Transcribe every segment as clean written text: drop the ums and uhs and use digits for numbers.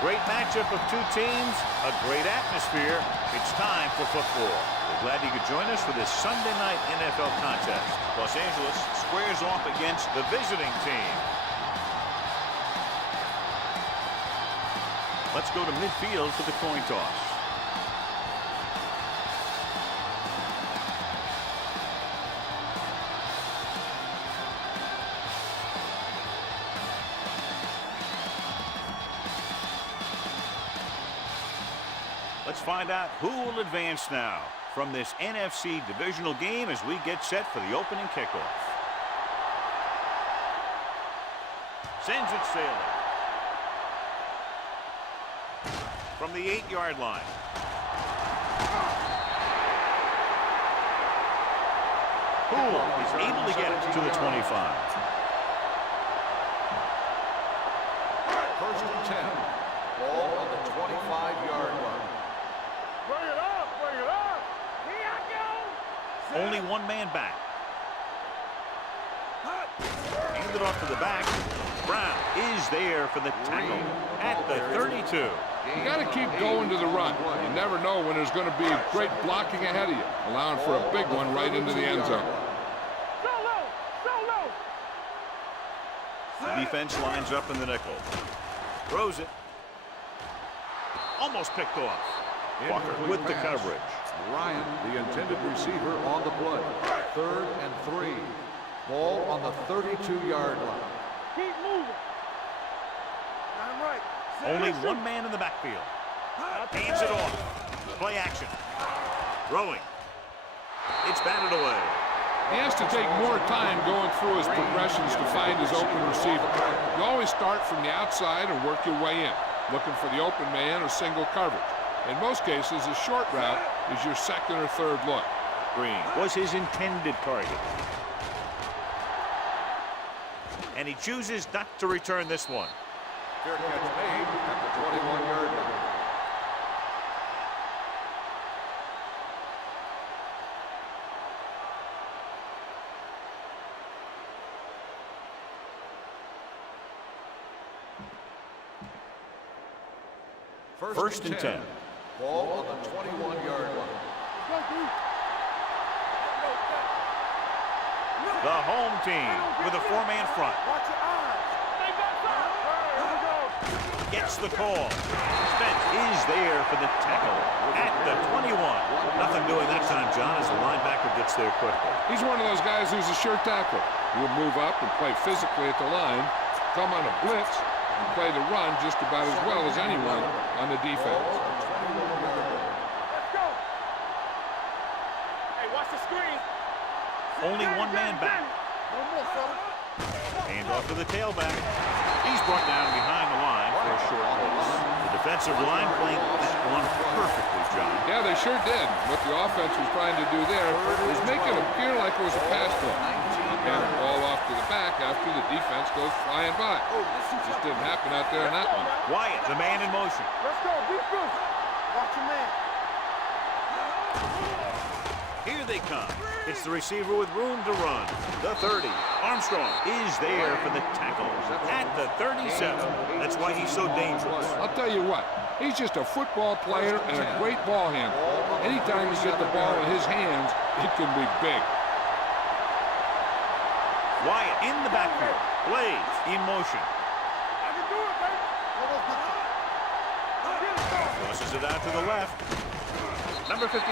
great matchup of two teams, a great atmosphere. It's time for football. We're glad you could join us for this Sunday night NFL contest. Los Angeles squares off against the visiting team. Let's go to midfield for the coin toss. Let's find out who will advance now from this NFC divisional game as we get set for the opening kickoff. Sends it sailing. From the 8-yard line. Poole is able to get it to the 25. First and 10. Ball on the 25-yard line. Bring it up, bring it up. Here I go. Only one man back. Handed off to the back. Brown is there for the tackle at the 32. You got to keep going to the run. You never know when there's going to be great blocking ahead of you, allowing for a big one right into the end zone. So low, so low. The defense lines up in the nickel. Throws it. Almost picked off. Walker with the coverage. Ryan, the intended receiver, on the play. 3rd and 3. Ball on the 32-yard line. Keep moving. I'm right. Only one man in the backfield. Hands it off. Play action. Throwing. It's batted away. He has to take more time going through his progressions to find his open receiver. You always start from the outside and work your way in, looking for the open man or single coverage. In most cases, a short route is your second or third look. Green was his intended target. And he chooses not to return this one. Fair catch made at the 21-yard line. First and 10. Ball on the 21-yard line. The home team with a 4-man front. Watch your eyes. Here we go. Gets the call. Spence is there for the tackle at the 21. Nothing doing that time, John, as the linebacker gets there quickly. He's one of those guys who's a sure tackler. He'll move up and play physically at the line, come on a blitz, and play the run just about as well as anyone on the defense. Let's go. Hey, watch the screen. Only one man back. One more, fella. Hand off to the tailback. He's brought down behind the line for a short loss. The defensive line playing that one perfectly, John. Yeah, they sure did. What the offense was trying to do there was make it appear like it was a pass play. Hand the ball off to the back after the defense goes flying by. Just didn't happen out there in that one. Wyatt, the man in motion. Let's go. Be good. Watch your man. Here they come. It's the receiver with room to run. The 30. Armstrong is there for the tackle at the 37. That's why he's so dangerous. I'll tell you what, he's just a football player and a great ball handler. Anytime you get the ball in his hands, it can be big. Wyatt in the backfield. Blaze in motion. I can do it, baby. Tosses it out to the left. Number 59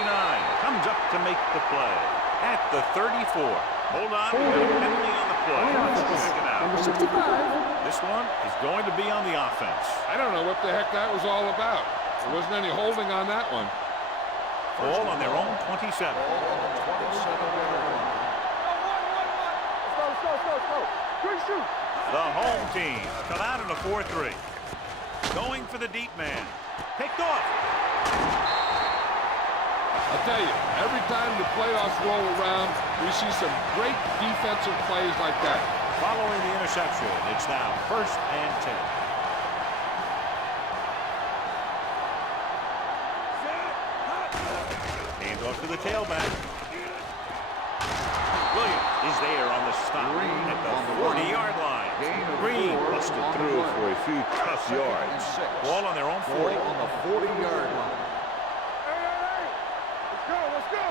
comes up to make the play at the 34. Hold on, we got a penalty on the play. Let's check it out. Number 65. This one is going to be on the offense. I don't know what the heck that was all about. There wasn't any holding on that one. Ball on their own 27. The home team come out in a 4-3. Going for the deep man. Picked off. I'll tell you, every time the playoffs roll around, we see some great defensive plays like that. Following the interception, it's now 1st and 10. Hand off to the tailback. Williams is there on the stop at the 40-yard line. Green busted through for a few tough yards. Ball on their own 40. Ball on the 40-yard line. Hey. Let's go.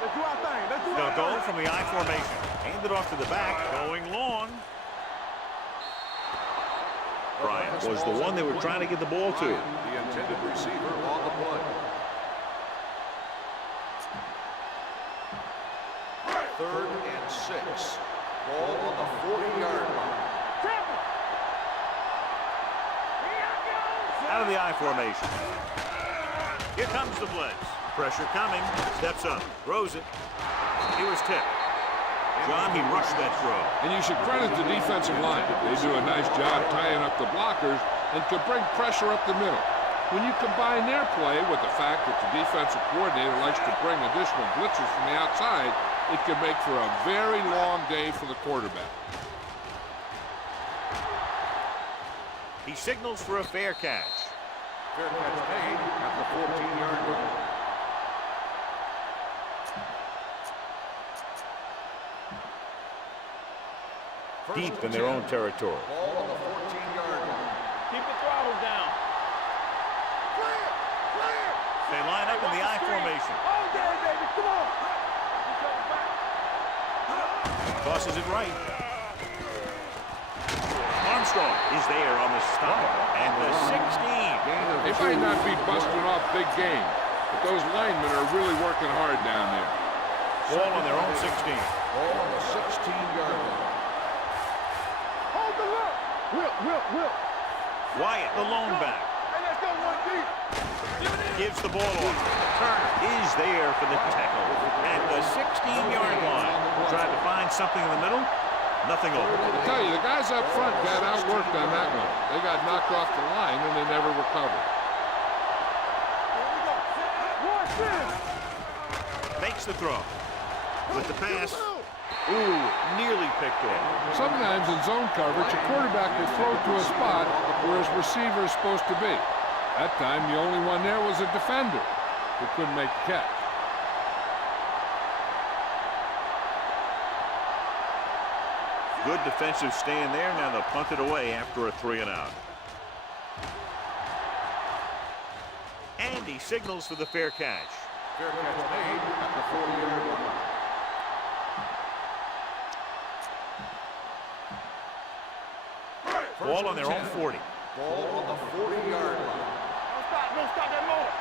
Let's do our thing. They'll go from the I formation. Hand it off to the back. Going long. Bryant was the one they were trying to get the ball to. The intended receiver on the play. Third and 6. Ball on the 40-yard line. Out of the I formation. Here comes the blitz. Pressure coming. Steps up. Throws it. He was tipped. John, he rushed that throw. And you should credit the defensive line. They do a nice job tying up the blockers and can bring pressure up the middle. When you combine their play with the fact that the defensive coordinator likes to bring additional blitzers from the outside, it can make for a very long day for the quarterback. He signals for a fair catch. Fair catch made at the 14-yard line. Deep in their own territory. Ball on the 14-yard line. Keep the throttle down. Clear. They line up in the I formation. Oh, there, baby. Come on. Tosses it right. Armstrong is there on the stop. And the 16. They might not be busting off big game, but those linemen are really working hard down there. Ball on their own 16. Ball on the 16-yard line. Hold the look. Will. Wyatt, the lone back. Hey, let's go one deep. Gives the ball off. Turner is there for the tackle. At the 16-yard line. Tried to find something in the middle. Nothing over. I tell you, the guys up front got outworked on that one. They got knocked off the line and they never recovered. Makes the throw. With the pass. Ooh, nearly picked off. Sometimes in zone coverage, a quarterback will throw to a spot where his receiver is supposed to be. That time, the only one there was a defender who couldn't make the catch. Good defensive stand there. Now they'll punt it away after a 3-and-out. And he signals for the fair catch. Fair catch made at the 40-yard line. Ball on their own 40. Ball on the 40-yard line. Don't stop that motor.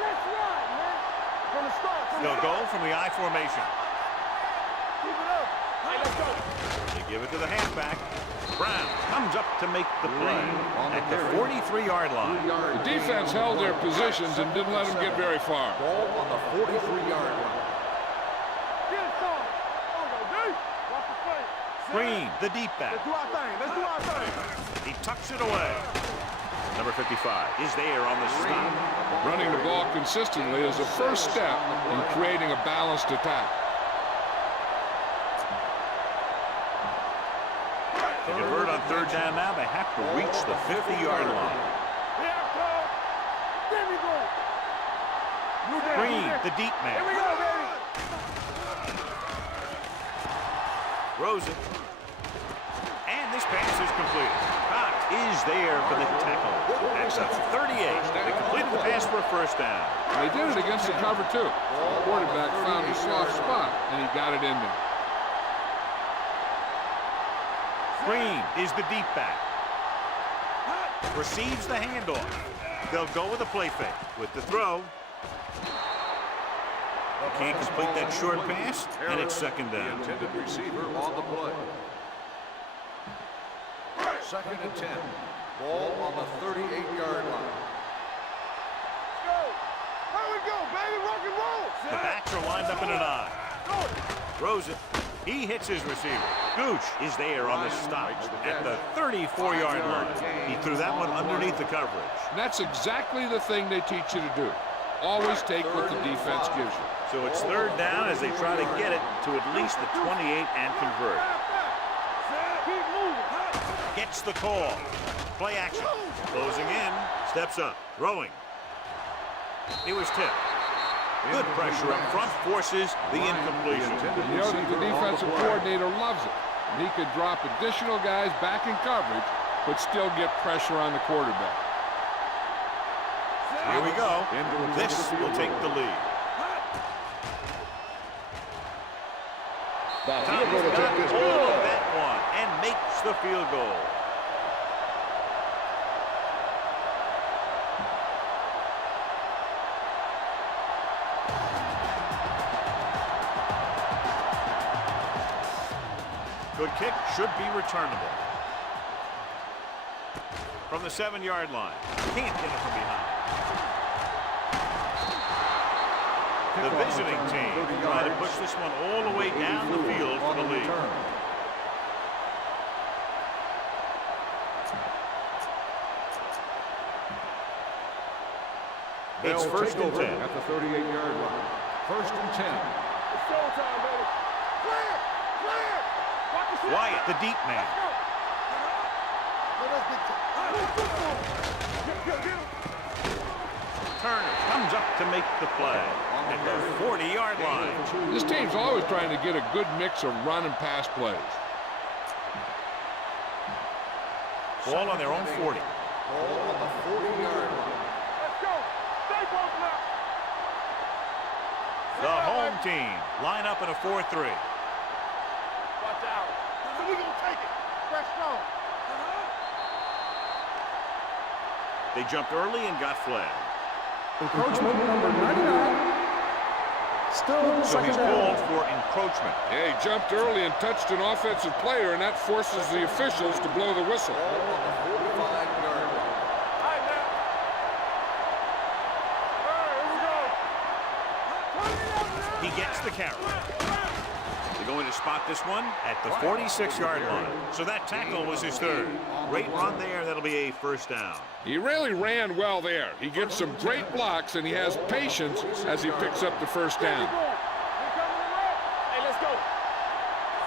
Let's run, man. From the start. They'll go from the I formation. Keep it up. Hey, let's go. They give it to the halfback. Brown comes up to make the play at the 43-yard line. The defense held their positions and didn't let them get very far. Ball on the 43-yard line. Get it started. Hold on, D. Watch the play. Green, the deep back. Let's do our thing. Let's do our thing. He tucks it away. Number 55 is there on the stop. Running the ball consistently is the first step in creating a balanced attack. They convert on third down now. They have to reach the 50-yard line. Green, the deep man. Here we go, baby. Throws it. And this pass is completed. Cox is there for the tackle. That's a 38. They completed the pass for a first down. They did it against the cover, too. The quarterback found a soft spot, and he got it in there. Green is the deep back. Receives the handoff. They'll go with a play fake. With the throw. Can't complete that short pass, and it's second down. The intended receiver on the play. Second and 10. Ball on the 38-yard line. Go. Here we go, baby. Rock and roll. The backs are lined up in an I. Throws it. He hits his receiver. Gooch is there on the stop at the 34-yard line. He threw that one underneath the coverage. And that's exactly the thing they teach you to do. Always take what the defense gives you. So it's third down as they try to get it to at least the 28 and convert. Keep moving. Gets the call. Play action. Closing in. Steps up. Throwing. He was tipped. Good pressure up front forces the incompletion. You know that the defensive coordinator loves it. And he could drop additional guys back in coverage, but still get pressure on the quarterback. Here we go. This will take the lead. Thomas got hold of that one and makes the field goal. Good kick, should be returnable. From the 7-yard line. Can't get it from behind. The visiting team trying to push this one all the way down the field for the lead. It's first and 10. At the 38-yard line. First and 10. It's showtime, baby. Clear! Clear! Watch the shot. Wyatt, the deep man. Turner comes up to make the play at the 40-yard line. This team's always trying to get a good mix of run and pass plays. Ball on their own 40. Ball on the 40-yard line. Let's go. Stay broken up. The home team line up in a 4-3. Watch out. So we gonna take it. Fresh strong. They jumped early and got flagged. Encroachment number 99. Still So he's second down. called for encroachment. Yeah, he jumped early and touched an offensive player, and that forces the officials to blow the whistle. Ball on the 45-yard line. All right, now. All right, here we go. He gets the carry. They're going to spot this one at the 46-yard line. So that tackle was his third. Great run there. That'll be a first down. He really ran well there. He gets some great blocks, and he has patience as he picks up the first down. Hey, let's go.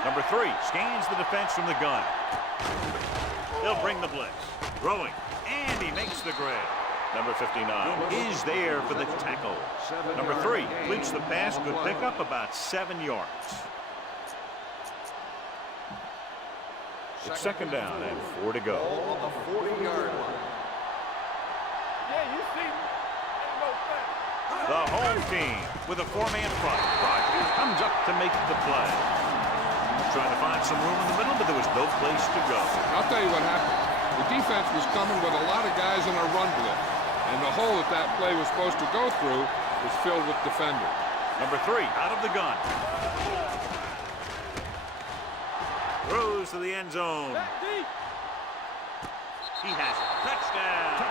Number 3 scans the defense from the gun. They'll bring the blitz. Throwing, and he makes the grab. Number 59 is there for the tackle. Number 3 completes the pass. Good pickup, about 7 yards. It's second down and 4 to go. Ball on the 40-yard line. Yeah, you see me. Ain't no thing. The home team with a 4-man front. Rodgers comes up to make the play. Trying to find some room in the middle, but there was no place to go. I'll tell you what happened. The defense was coming with a lot of guys in a run blitz, and the hole that play was supposed to go through was filled with defenders. Number 3 out of the gun. Throws to the end zone. Back deep. He has it. Touchdown.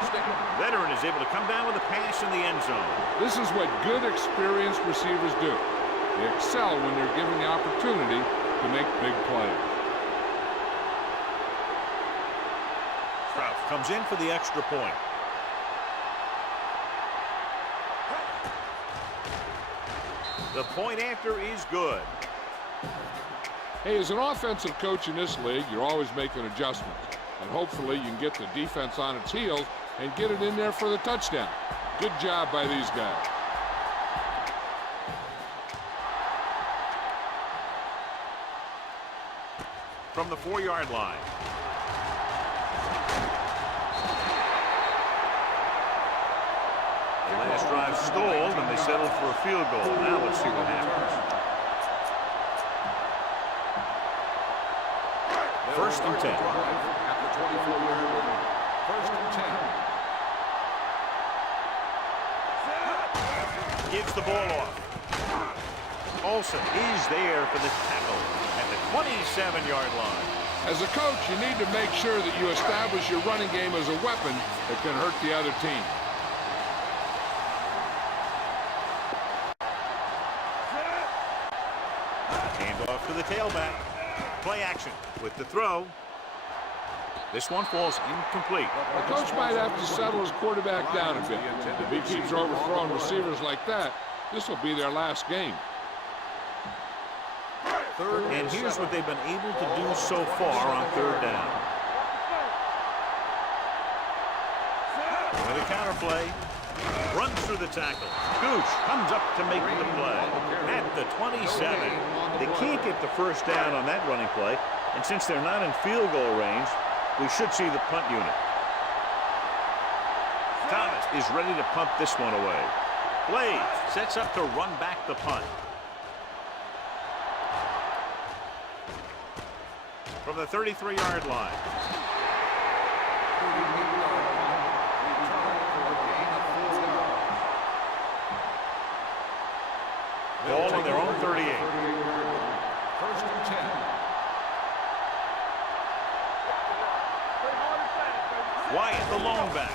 Veteran is able to come down with a pass in the end zone. This is what good, experienced receivers do. They excel when they're given the opportunity to make big plays. Trout comes in for the extra point. The point after is good. Hey, as an offensive coach in this league, you're always making adjustments. And hopefully you can get the defense on its heels and get it in there for the touchdown. Good job by these guys. From the 4-yard line. The last drive stalled, and they settled for a field goal. Now let's see what happens. First and 10. At the 24-yard line. First and 10. Gives the ball off. Olsen is there for the tackle at the 27-yard line. As a coach, you need to make sure that you establish your running game as a weapon that can hurt the other team. Hand off to the tailback. Play action with the throw. This one falls incomplete. The coach might have to settle his quarterback down a bit. If he keeps overthrowing receivers like that, this will be their last game. And here's what they've been able to do so far on third down. With a counter play, Runs through the tackle. Gooch comes up to make the play. At the 27. They can't get the first down on that running play. And since they're not in field goal range, we should see the punt unit. Thomas is ready to punt this one away. Blaze sets up to run back the punt. From the 33-yard line. Ball on their own 38. First and 10. Wyatt, the lone back.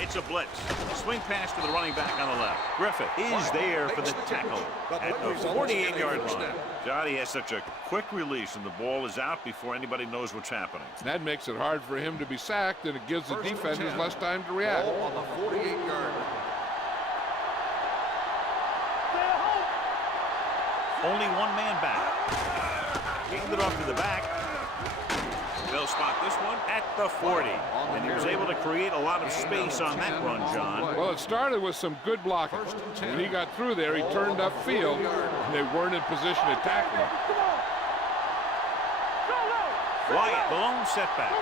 It's a blitz. Swing pass to the running back on the left. Griffith is there for the tackle at the 48-yard line. Johnny has such a quick release, and the ball is out before anybody knows what's happening. That makes it hard for him to be sacked, and it gives the defenders less time to react. Ball on the 48-yard line. Only one man back. Handed it off to the back. They'll spot this one at the 40. And he was able to create a lot of space on that run, John. Well, it started with some good blocking. When he got through there, he turned upfield, and they weren't in position to tackle him. Wyatt, the lone setback.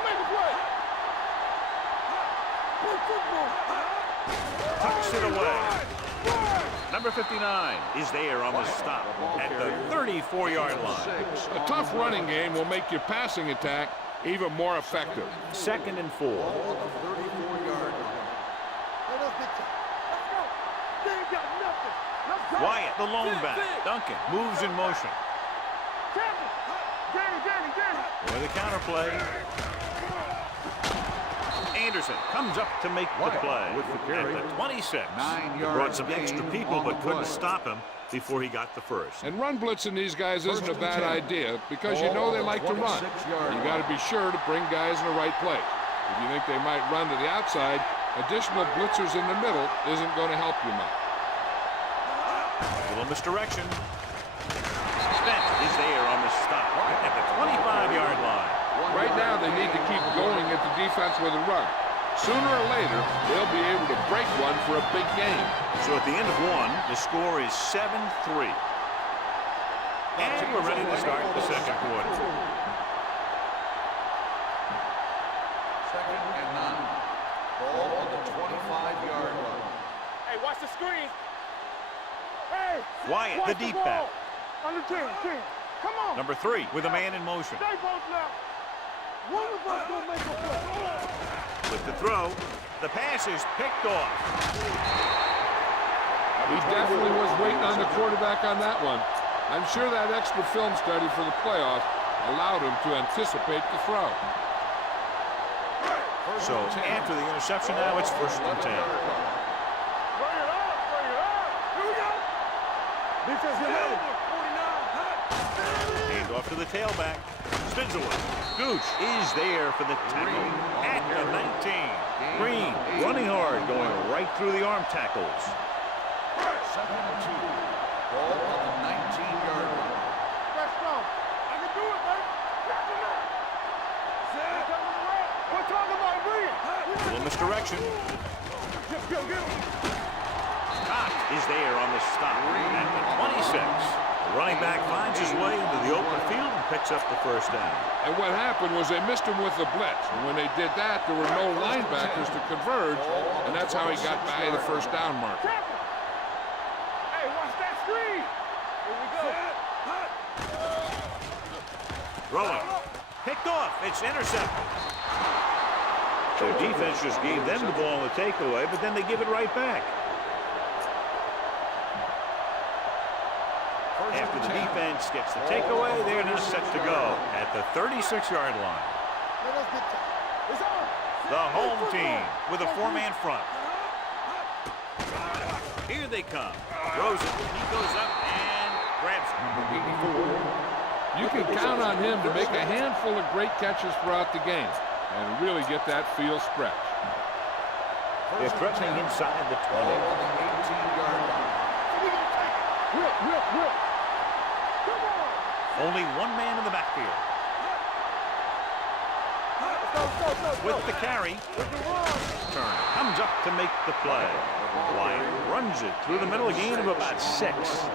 Tucks it away. Number 59 is there on the stop at the 34-yard line. A tough running game will make your passing attack even more effective. 2nd and 4. Wyatt, the lone back. Duncan moves in motion. For the counter play. Anderson comes up to make the play with the carry. at the 26. 9 He brought some extra people but couldn't stop him before he got the first. And run blitzing these guys isn't a bad idea because you know they like to run. You got to be sure to bring guys in the right place. If you think they might run to the outside, additional blitzers in the middle isn't going to help you much. A little misdirection. Spence is there on the stop at the 25-yard line. Right now, they need to keep going at the defense with a run. Sooner or later, they'll be able to break one for a big game. So at the end of one, the score is 7-3. And we're ready to start the second quarter. 2nd and 9. Ball on the 25-yard line. Hey, watch the screen. Hey, Wyatt, the deep back. Under 10. Come on. Number 3 with a man in motion. Stay both left. One of us gonna make a play. With the throw, the pass is picked off. He definitely was waiting on the quarterback on that one. I'm sure that extra film study for the playoffs allowed him to anticipate the throw. So after the interception now, it's 1st and 10. Bring it up. Here we go. Defense, get ready. Hand off to the tailback. Spins away. Gooch is there for the tackle at the 19. Green running hard, going right through the arm tackles. 2nd and 2. Ball on the 19-yard line. Let's go. I can do it, man. We're talking about Green. A little misdirection. Get him. Cox is there on the stop at the 26. The running back finds his way into the open field and picks up the first down. And what happened was they missed him with the blitz. And when they did that, there were no linebackers to converge, and that's how he got by the first down marker. Hey, watch that screen. Here we go. Throwing. Picked off. It's intercepted. So defense just gave them the ball on the takeaway, but then they give it right back. After the defense gets the takeaway, they're now set to go at the 36-yard line. The home team with a 4-man front. Here they come. Throws it. He goes up and grabs it. You can count on him to make a handful of great catches throughout the game and really get that field stretch. They're threatening inside the 20. On the 18-yard line. Whip. Only one man in the backfield. With the carry. Turner comes up to make the play. Wyatt runs it through the middle, a gain of about 6.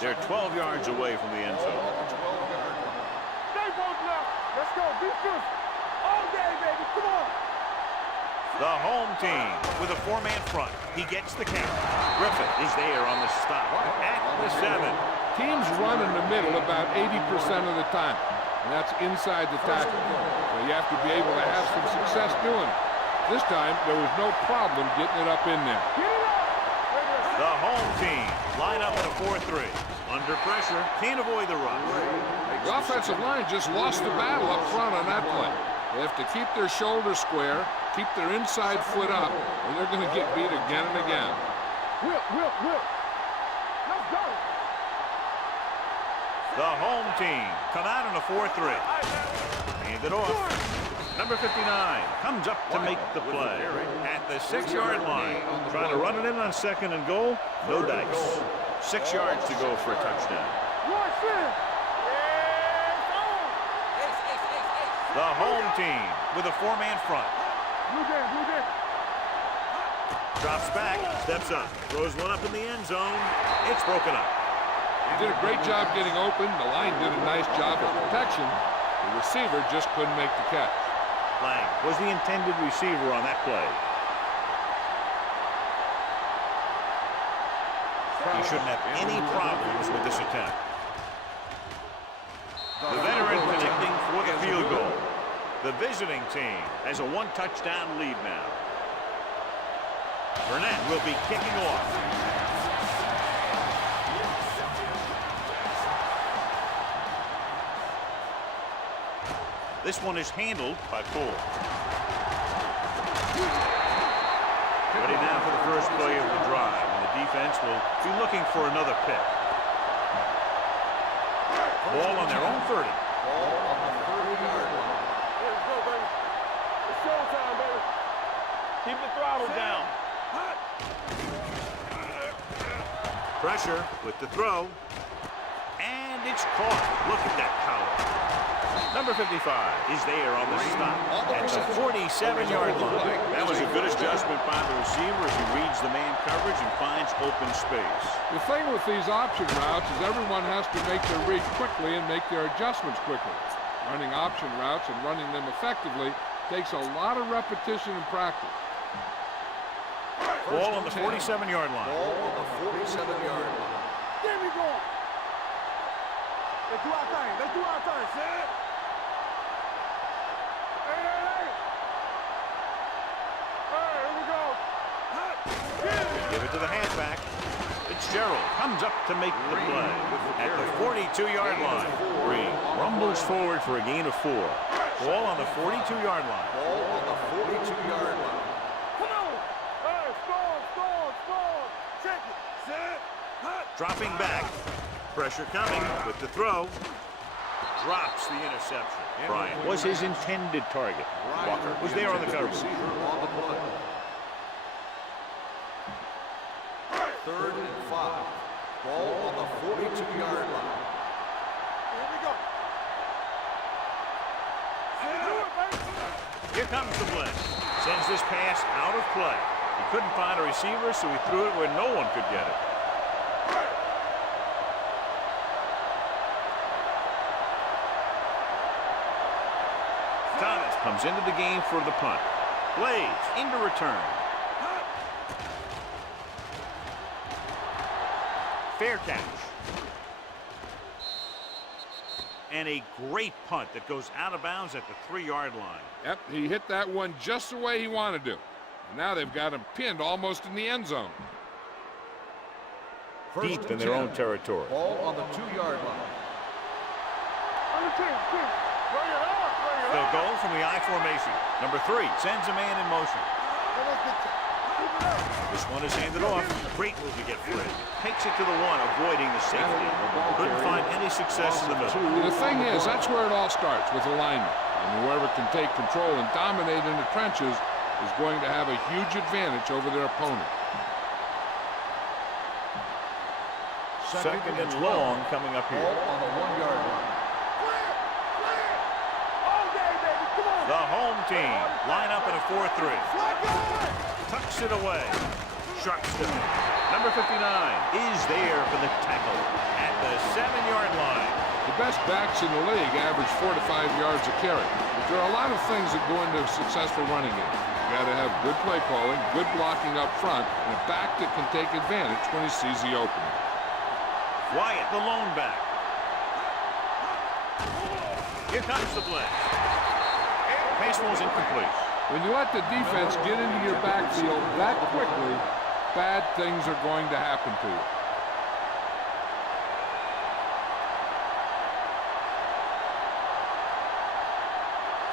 They're 12 yards away from the end zone. Stay both left. Let's go. Defense. All day, baby. Come on. The home team with a 4-man front. He gets the count. Griffin is there on the stop at the 7. Teams run in the middle about 80% of the time, and that's inside the tackle. So you have to be able to have some success doing it. This time, there was no problem getting it up in there. The home team line up in a 4-3. Under pressure, can't avoid the run. The offensive line just lost the battle up front on that play. They have to keep their shoulders square, keep their inside foot up, or they're going to get beat again and again. Whip. Let's go. The home team come out in a 4-3. Hand it off. Number 59 comes up to make the play at the 6-yard line. Trying to run it in on 2nd and goal. No dice. 6 yards to go for a touchdown. The home team with a 4-man front. Drops back, steps up, throws one up in the end zone. It's broken up. He did a great job getting open. The line did a nice job of protection. The receiver just couldn't make the catch. Lang was the intended receiver on that play. He shouldn't have any problems with this attempt. The veteran connecting for the field goal. The visiting team has a 1-touchdown lead now. Burnett will be kicking off. This one is handled by Cole. Ready now for the first play of the drive, and the defense will be looking for another pick. Ball on their own 30. Ball on the 30-yard line. Let's go, baby. It's showtime, baby. Keep the throttle down. Pressure with the throw. And it's caught. Look at that power. Number 55 is there on the stop at the 47-yard line. That was a good adjustment by the receiver as he reads the man coverage and finds open space. The thing with these option routes is everyone has to make their read quickly and make their adjustments quickly. Running option routes and running them effectively takes a lot of repetition and practice. Ball on the 47-yard line. Ball on the 47-yard line. There we go. Let's do our thing. Let's do our thing, Sid. Give it to the halfback. Fitzgerald comes up to make the play at the 42-yard line. Green rumbles forward for a gain of 4. Ball on the 42-yard line. Ball on the 42-yard line. Come on. Hey, score. Check it. Sit. Dropping back. Pressure coming with the throw. Drops the interception. Bryant was his intended target. Walker was there on the coverage. On the play. 3rd and 5. Ball on the 42-yard line. Here we go. Here comes the blitz. Sends this pass out of play. He couldn't find a receiver, so he threw it where no one could get it. Thomas comes into the game for the punt. Blades into return. Fair catch. And a great punt that goes out of bounds at the 3-yard line. Yep, he hit that one just the way he wanted to. And now they've got him pinned almost in the end zone. Deep in their own territory. Ball on the 2-yard line. They'll go from the I formation. Number 3 sends a man in motion. This one is handed off. Great move to get Fred. Takes it to the 1, avoiding the safety. Couldn't find any success in the middle. The thing is, that's where it all starts, with alignment. And whoever can take control and dominate in the trenches is going to have a huge advantage over their opponent. 2nd and long coming up here. Ball on the 1-yard line. The home team line up in a 4-3. Tucks it away. Sharp step. Number 59 is there for the tackle at the 7-yard line. The best backs in the league average 4 to 5 yards a carry. But there are a lot of things that go into a successful running game. You got to have good play calling, good blocking up front, and a back that can take advantage when he sees the opening. Wyatt, the lone back. Here comes the blitz. Pass was incomplete. When you let the defense get into your backfield that quickly, bad things are going to happen to you.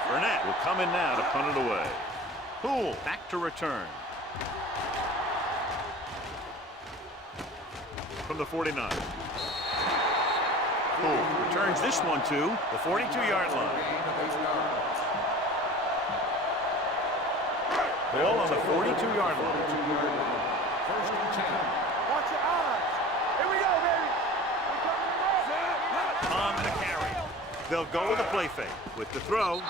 Burnett will come in now to punt it away. Poole back to return. From the 49. Poole returns this one to the 42-yard line. Ball on the 42-yard line. First and 10. Watch your eyes. Here we go, baby. Tom and a carry. They'll go with a play fake. With the throw,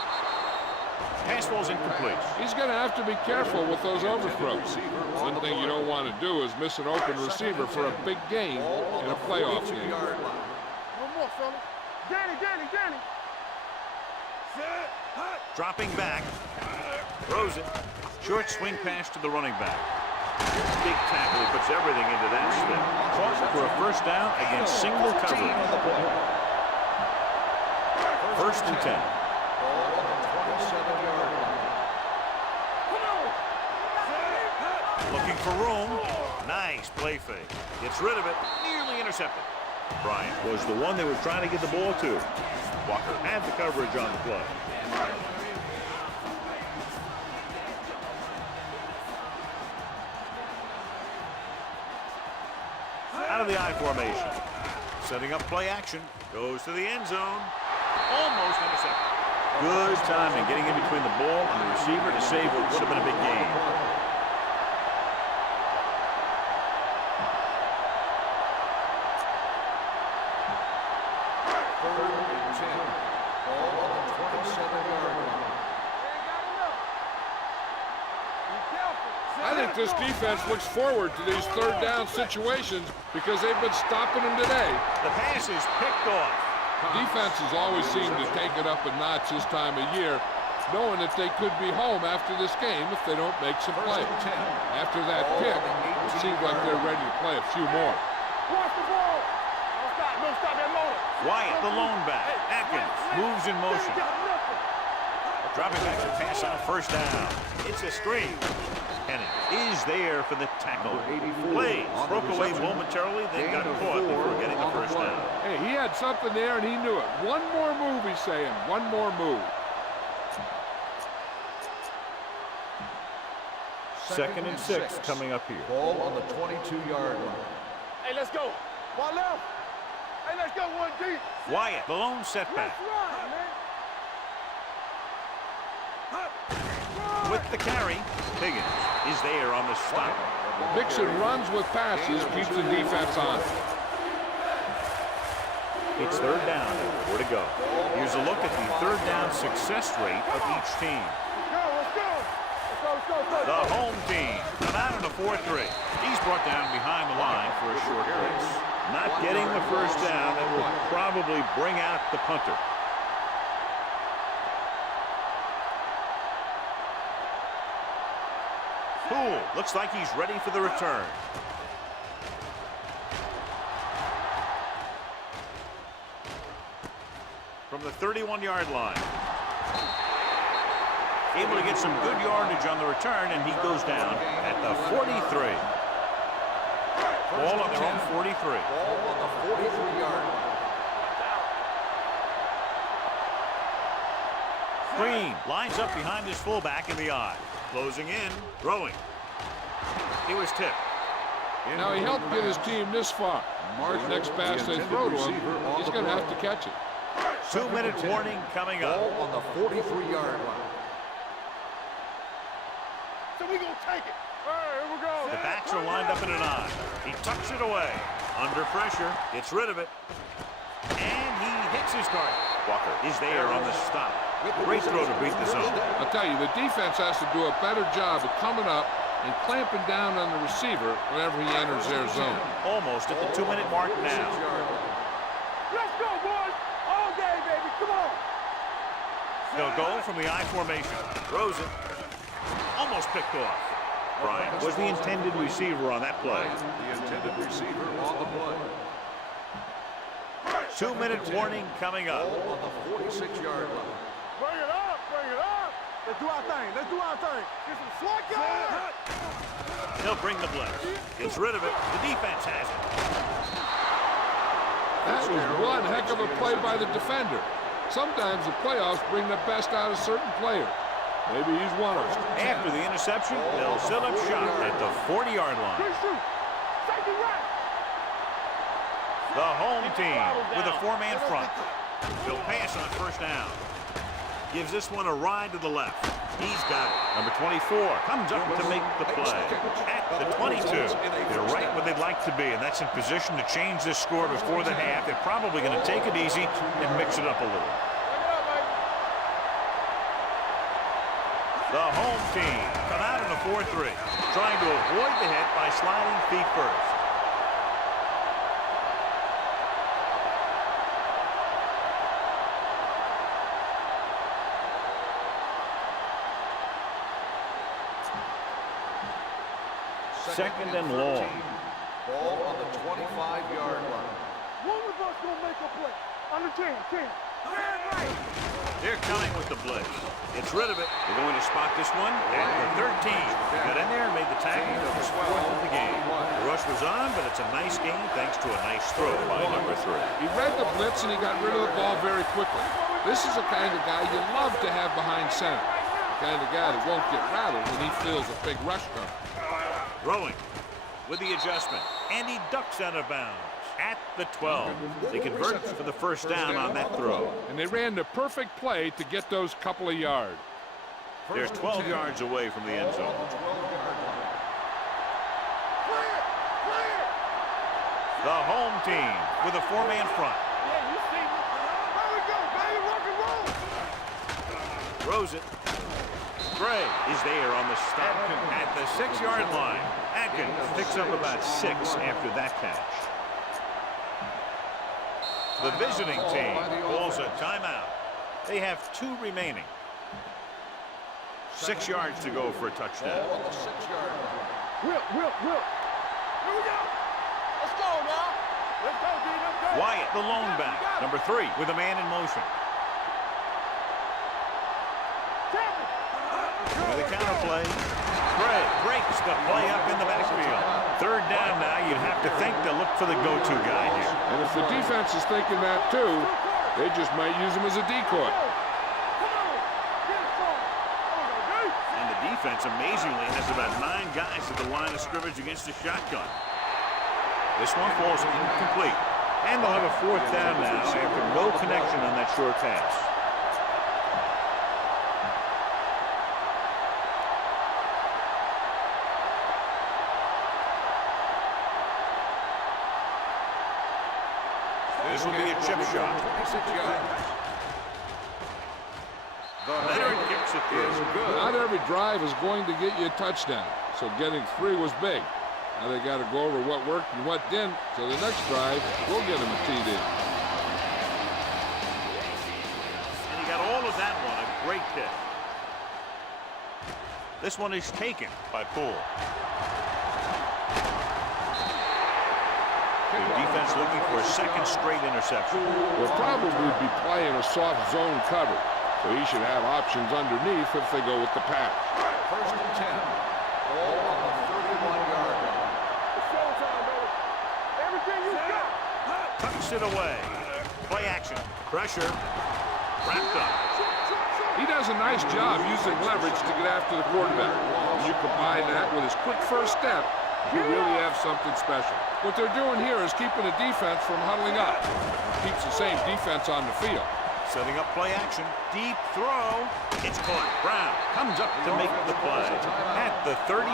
pass ball's incomplete. He's going to have to be careful with those overthrows. One thing you don't want to do is miss an open receiver for a big gain in a playoff game. One more, fella. Danny. Dropping back. Throws it. Short swing pass to the running back. Big tackle. He puts everything into that step. Caught for a first down against single coverage. First and 10. Looking for room. Nice play fake. Gets rid of it. Nearly intercepted. Bryant was the one they were trying to get the ball to. Walker had the coverage on the play. Out of the I formation. Setting up play action. Goes to the end zone. Almost intercepted. Good timing getting in between the ball and the receiver to save what would have been a big gain. I think this defense looks forward to these third down situations because they've been stopping them today. The pass is picked off. Defenses always seem to take it up a notch this time of year, knowing that they could be home after this game if they don't make some plays. After that pick, it seems like they're ready to play a few more. Watch the ball. Don't stop that motor. Wyatt, the lone back. Atkins moves in motion. Dropping back to pass on first down. It's a screen. Henning is there for the tackle. Plays broke away momentarily, then got caught before getting the first down. Hey, he had something there and he knew it. One more move, he's saying. One more move. Second and 6 coming up here. Ball on the 22-yard line. Hey, let's go. One left. Hey, let's go one deep. Wyatt, the lone setback. Let's run, man. With the carry, Higgins is there on the stop. Mixon runs with passes, keeps the defense on. It's third down, 4 to go. Here's a look at the third down success rate of each team. Let's go. The home team come out in a 4-3. He's brought down behind the line for a short race. Not getting the first down, that will probably bring out the punter. Poole looks like he's ready for the return. From the 31-yard line. Able to get some good yardage on the return, and he goes down at the 43. Ball on their own 43. Ball on the 43-yard line. Green lines up behind his fullback in the I. Closing in, throwing. He was tipped. Now he helped get his team this far. Next pass they throw to him, he's going to have to catch it. 2-minute warning coming up. Ball on the 43-yard line. So we gonna take it. All right, here we go. The backs are lined up in an I. He tucks it away. Under pressure, gets rid of it. And he hits his target. Walker is there on the stop. Great throw to beat the zone. I'll tell you, the defense has to do a better job of coming up and clamping down on the receiver whenever he enters their zone. Almost at the 2-minute mark now. Let's go, boys. All day, baby. Come on. They'll go from the I formation. Throws it. Almost picked off. Bryant was the intended receiver on that play. The intended receiver on the play. 2-minute warning coming up. Ball on the 46-yard line. Bring it up. Bring it up. Let's do our thing. Let's do our thing. Get some slot guard. He'll bring the blitz. Gets rid of it. The defense has it. That was one heck of a play by the defender. Sometimes the playoffs bring the best out of certain players. Maybe he's one of them. After the interception, they'll set up shop at the 40-yard line. Good shoot. Safety right. The home team with a 4-man front. They'll pass on first down. Gives this one a ride to the left. He's got it. Number 24 comes up to make the play. At the 22, they're right where they'd like to be, and that's in position to change this score before the half. They're probably going to take it easy and mix it up a little. The home team come out in a 4-3, trying to avoid the hit by sliding feet first. Second and long. Ball on the 25-yard line. One of us gonna make a play. On the 10. They're coming with the blitz. Gets rid of it. They're going to spot this one at the 13. Got in there and made the tackle that was fourth in the game. The rush was on, but it's a nice game thanks to a nice throw by number 3. He read the blitz and he got rid of the ball very quickly. This is the kind of guy you love to have behind center. The kind of guy that won't get rattled when he feels a big rush coming. Throwing with the adjustment, and he ducks out of bounds at the 12. They convert for the first down on that throw. And they ran the perfect play to get those couple of yards. They're 12 yards away from the end zone. The home team with a 4-man front. Yeah, you see. There we go, baby. Rock and roll. Throws it. Gray is there on the stop at the 6-yard line. Atkins picks up about 6 after that catch. The visiting team calls a timeout. They have 2 remaining. 6 yards to go for a touchdown. Ball on the 6-yard line. Whip. Here we go. Let's go now. Let's go, D. Let's go. Wyatt, the lone back. Number 3 with a man in motion. With a counter play. Gray breaks the play up in the backfield. Third down now. You'd have to think they'll look for the go-to guy here. And if the defense is thinking that too, they just might use him as a decoy. And the defense amazingly has about 9 guys at the line of scrimmage against the shotgun. This one falls incomplete. And they'll have a 4th down now after no connection on that short pass. This will be a chip shot. 26 yards. Leonard kicks it through. Not every drive is going to get you a touchdown, so getting 3 was big. Now they got to go over what worked and what didn't, so the next drive will get him a TD. And he got all of that one, a great hit. This one is taken by Poole. The defense looking for a 2nd straight interception. They'll probably be playing a soft zone cover, so he should have options underneath if they go with the pass. First and 10. Ball on the 31-yard line. It's showtime, baby. Everything you got. Tucks it away. Play action. Pressure. Wrapped up. He does a nice job using leverage to get after the quarterback. When you combine that with his quick first step, you really have something special. What they're doing here is keeping the defense from huddling up. Keeps the same defense on the field. Setting up play action. Deep throw. It's caught. Brown comes up to make the play. At the 34.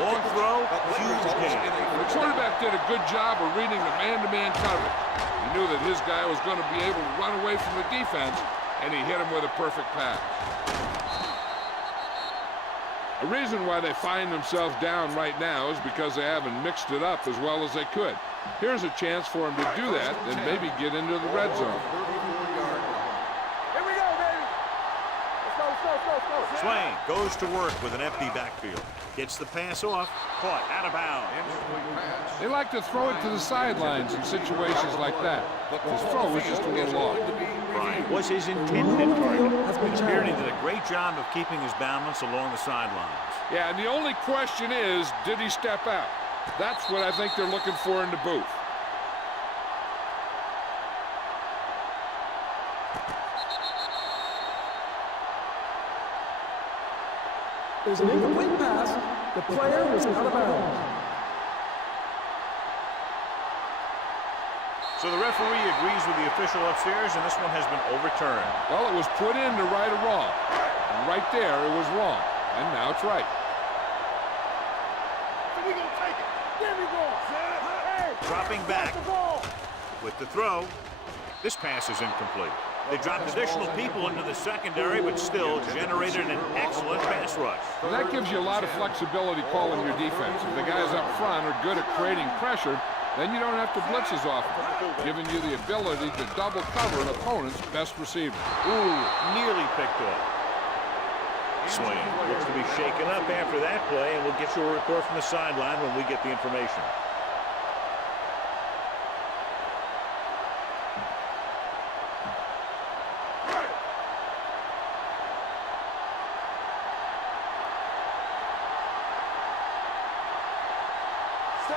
Long throw. Huge gain. The quarterback did a good job of reading the man-to-man coverage. He knew that his guy was going to be able to run away from the defense, and he hit him with a perfect pass. The reason why they find themselves down right now is because they haven't mixed it up as well as they could. Here's a chance for them to do that and maybe get into the red zone. Here we go, baby. Let's go. Swain goes to work with an empty backfield. Gets the pass off, caught out of bounds. They like to throw it to the sidelines in situations like that. His throw was just a little off. Bryant was his intended target. It appeared he did a great job of keeping his balance along the sidelines. Yeah, and the only question is, did he step out? That's what I think they're looking for in the booth. There's an incomplete pass. The player was out of bounds. So the referee agrees with the official upstairs, and this one has been overturned. Well, it was put in to right a wrong. And right there, it was wrong. And now it's right. We gonna take it. There we go. Hey, Dropping back with the throw. This pass is incomplete. They dropped additional people into the secondary, but still generated an excellent pass rush. And that gives you a lot of flexibility calling your defense. If the guys up front are good at creating pressure, then you don't have to blitz as often, giving you the ability to double cover an opponent's best receiver. Ooh, nearly picked off. Swain looks to be shaken up after that play, and we'll get you a report from the sideline when we get the information.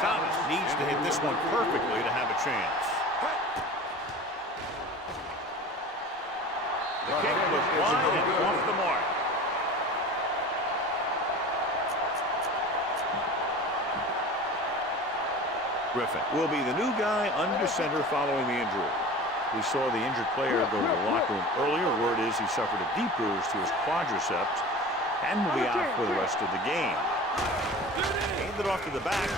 Thomas needs to hit this one perfectly to have a chance. The kick was wide and off the mark. Griffin will be the new guy under center following the injury. We saw the injured player go to the locker room earlier. Word is he suffered a deep bruise to his quadriceps and will be out for the rest of the game. Handed off to the back.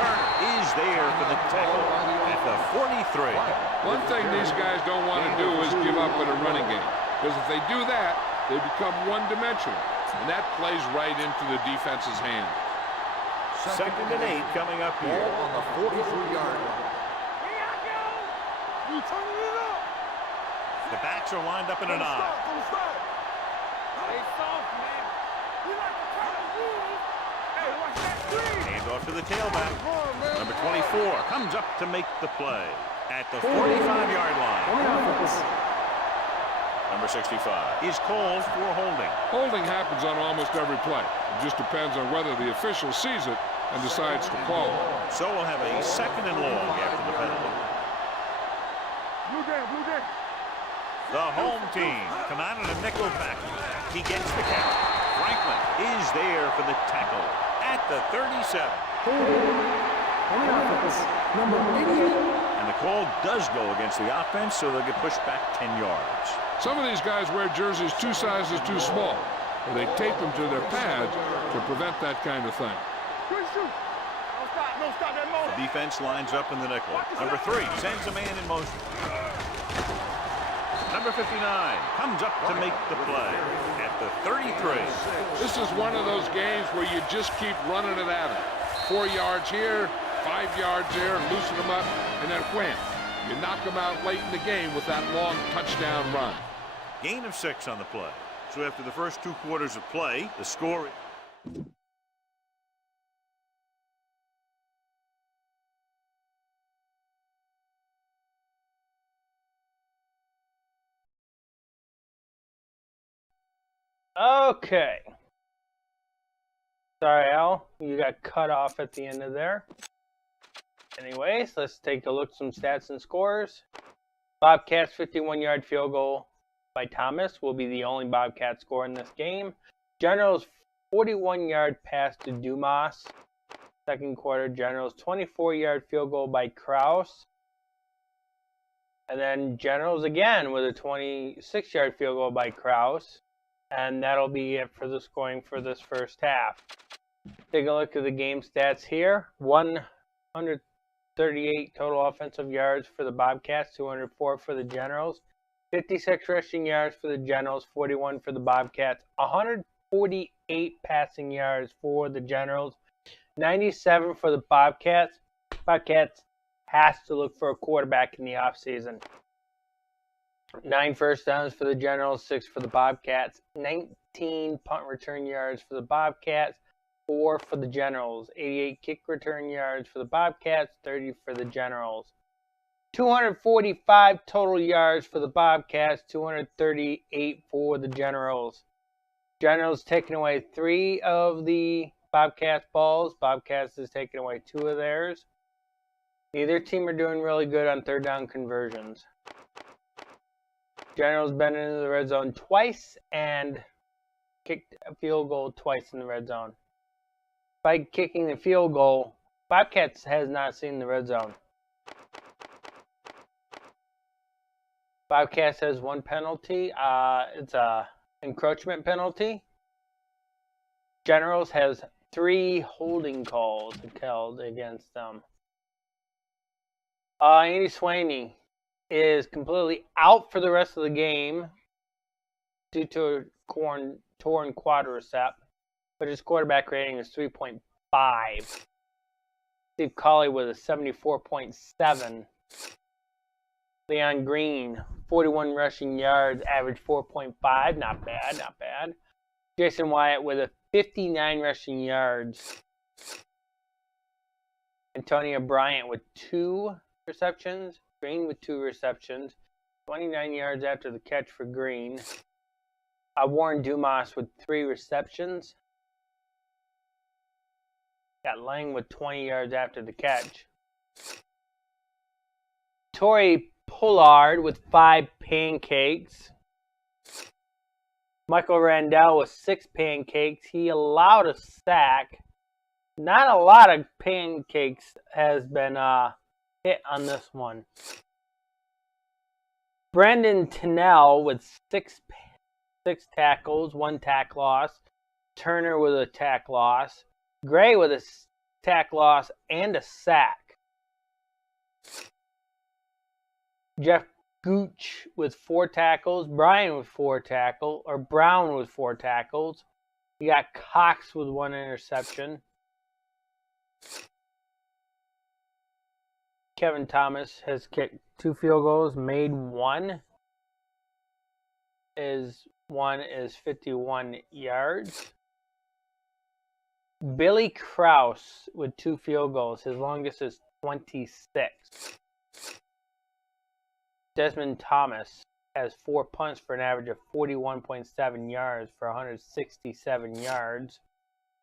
Turner is there for the tackle at the 43. One thing these guys don't want to do is give up in a running game. Because if they do that, they become one-dimensional. And that plays right into the defense's hand. 2nd and 8 coming up here. Ball on the 43-yard line. You turning it up. The backs are lined up in an eye. Stay soft, man. We like to try to move. Hey, watch that screen. Hand off to the tailback. Number 24 comes up to make the play at the 45-yard line. Number 65 is called for holding. Holding happens on almost every play. It just depends on whether the official sees it and decides to call it. So we'll have a 2nd and long after the penalty. Blue game. The home team come out in a nickel package. He gets the count. Franklin is there for the tackle at the 37. Number 88. And the call does go against the offense, so they'll get pushed back 10 yards. Some of these guys wear jerseys 2 sizes too small, and they tape them to their pads to prevent that kind of thing. Good shoot. Don't stop that motion. The defense lines up in the nickel. Number 3 sends a man in motion. Number 59 comes up to make the play at the 33. This is one of those games where you just keep running it at them. 4 yards here, 5 yards there, and loosen them up, and then wham. You knock them out late in the game with that long touchdown run. Gain of 6 on the play. So after the first 2 quarters of play, the score... Okay. Sorry, Al. You got cut off at the end of there. Anyways, let's take a look at some stats and scores. Bobcats 51-yard field goal by Thomas will be the only Bobcat score in this game. Generals 41-yard pass to Dumas. Second quarter, Generals 24-yard field goal by Kraus. And then Generals again with a 26-yard field goal by Kraus. And that'll be it for the scoring for this first half. Take a look at the game stats here. 138 total offensive yards for the Bobcats, 204 for the Generals. 56 rushing yards for the Generals, 41 for the Bobcats, 148 passing yards for the Generals, 97 for the Bobcats. Bobcats has to look for a quarterback in the offseason. 9 first downs for the Generals, 6 for the Bobcats, 19 punt return yards for the Bobcats, 4 for the Generals, 88 kick return yards for the Bobcats, 30 for the Generals. 245 total yards for the Bobcats, 238 for the Generals. Generals taking away 3 of the Bobcats balls. Bobcats is taking away 2 of theirs. Neither team are doing really good on third down conversions. Generals been into the red zone twice and kicked a field goal twice in the red zone. By kicking the field goal, Bobcats has not seen the red zone. Bobcats has 1 penalty. It's a encroachment penalty. Generals has 3 holding calls held against them. Andy Swaney is completely out for the rest of the game due to a torn quadricep, but his quarterback rating is 3.5. Steve Colley with a 74.7. Leon Green, 41 rushing yards, average 4.5. Not bad, not bad. Jason Wyatt with a 59 rushing yards. Antonio Bryant with 2 receptions. Green with 2 receptions. 29 yards after the catch for Green. Warren Dumas with 3 receptions. Got Lang with 20 yards after the catch. Torrey Pollard with 5 pancakes. Michael Randall with 6 pancakes. He allowed a sack. Not a lot of pancakes has been hit on this one. Brandon Tennell with 6 tackles, 1 tack loss. Turner with a tack loss. Gray with a tack loss and a sack. Jeff Gooch with 4 tackles. Brown with 4 tackles. You got Cox with 1 interception. Kevin Thomas has kicked 2 field goals, made 1. One is 51 yards. Billy Krause with 2 field goals. His longest is 26. Desmond Thomas has 4 punts for an average of 41.7 yards for 167 yards.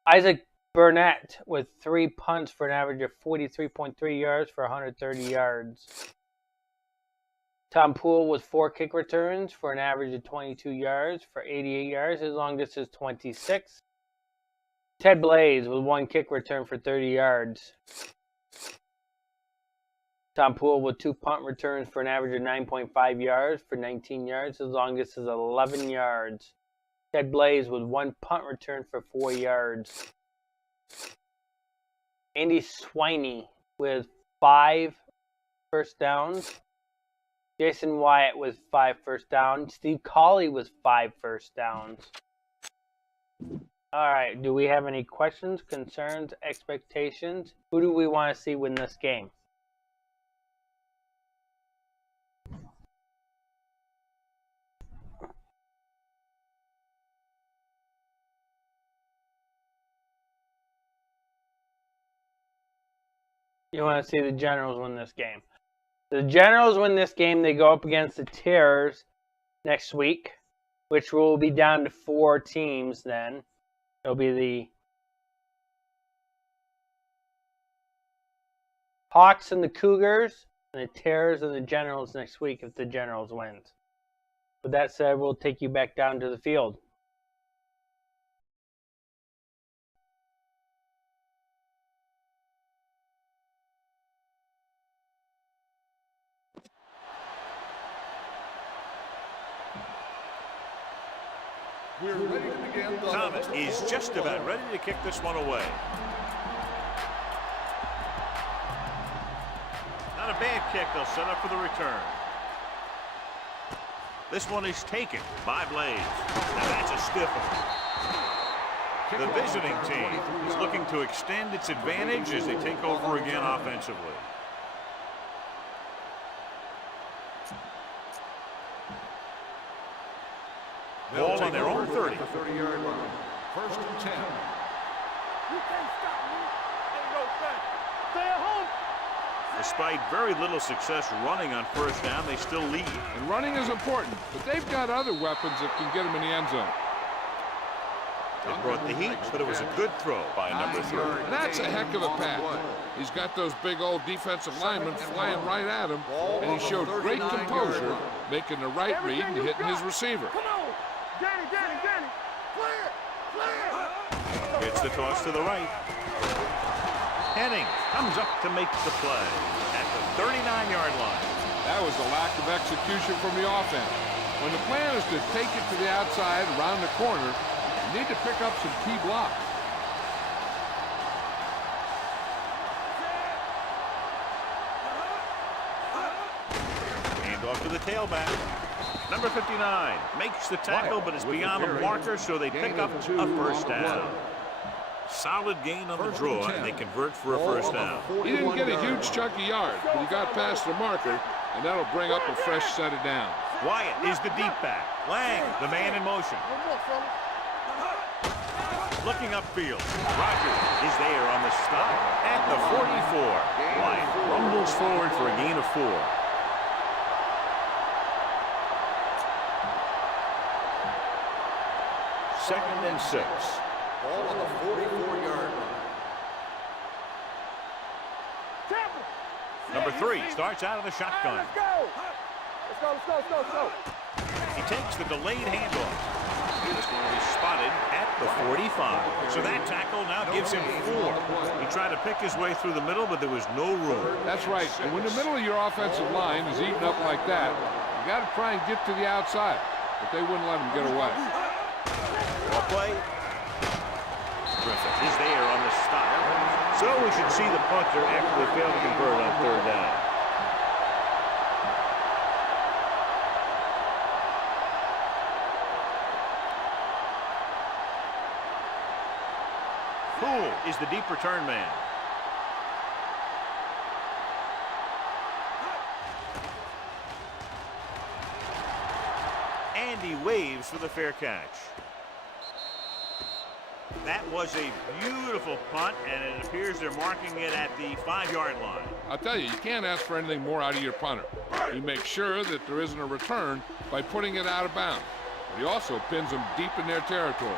Isaac Burnett with 3 punts for an average of 43.3 yards for 130 yards. Tom Poole with 4 kick returns for an average of 22 yards for 88 yards. His longest is 26. Ted Blaze with 1 kick return for 30 yards. Tom Poole with 2 punt returns for an average of 9.5 yards for 19 yards. His longest is 11 yards. Ted Blaze with 1 punt return for 4 yards. Andy Swaney with 5 first downs. Jason Wyatt with 5 first downs. Steve Colley with 5 first downs. All right, do we have any questions, concerns, expectations? Who do we want to see win this game? You want to see the Generals win this game. The Generals win this game. They go up against the Terrors next week, which will be down to 4 teams then. It'll be the Hawks and the Cougars, and the Terrors and the Generals next week if the Generals wins. With that said, we'll take you back down to the field. We're ready to begin. Thomas is just about ready to kick this one away. Not a bad kick. They'll set up for the return. This one is taken by Blaze. Now that's a stiff one. The visiting team is looking to extend its advantage as they take over again offensively. Ball on their own 30. 30-yard line. First and 10. You can't stop me. Ain't no thing. Stay at home. Despite very little success running on first down, they still lead. And running is important, but they've got other weapons that can get them in the end zone. They brought the heat, but it was a good throw by number 3. And that's a heck of a pass. He's got those big old defensive linemen flying right at him, and he showed great composure, making the right read and hitting his receiver. Come on. Danny. Clear. Gets the toss to the right. Henning comes up to make the play at the 39-yard line. That was a lack of execution from the offense. When the plan is to take it to the outside, around the corner, you need to pick up some key blocks. Hand off to the tailback. Number 59 makes the tackle, but it's beyond the marker, so they pick up a first down. Solid gain on the draw, and they convert for a first down. He didn't get a huge chunk of yards, but he got past the marker, and that'll bring up a fresh set of downs. Wyatt is the deep back. Lang, the man in motion. Looking upfield. Rogers is there on the stop at the 44. Wyatt rumbles forward for a gain of 4. Second and 6. Ball on the 44-yard line. Number 3 starts out of the shotgun. Let's go. He takes the delayed handoff. This one will be spotted at the 45. So that tackle now gives him 4. He tried to pick his way through the middle, but there was no room. That's right. And when the middle of your offensive line is eaten up like that, you got to try and get to the outside. But they wouldn't let him get away. Well played. Griffith is there on the stop. So we should see the punter actually fail to convert on third down. Poole is the deep return man. And he waves for the fair catch. That was a beautiful punt, and it appears they're marking it at the 5-yard line. I'll tell you can't ask for anything more out of your punter. He makes sure that there isn't a return by putting it out of bounds. But he also pins them deep in their territory.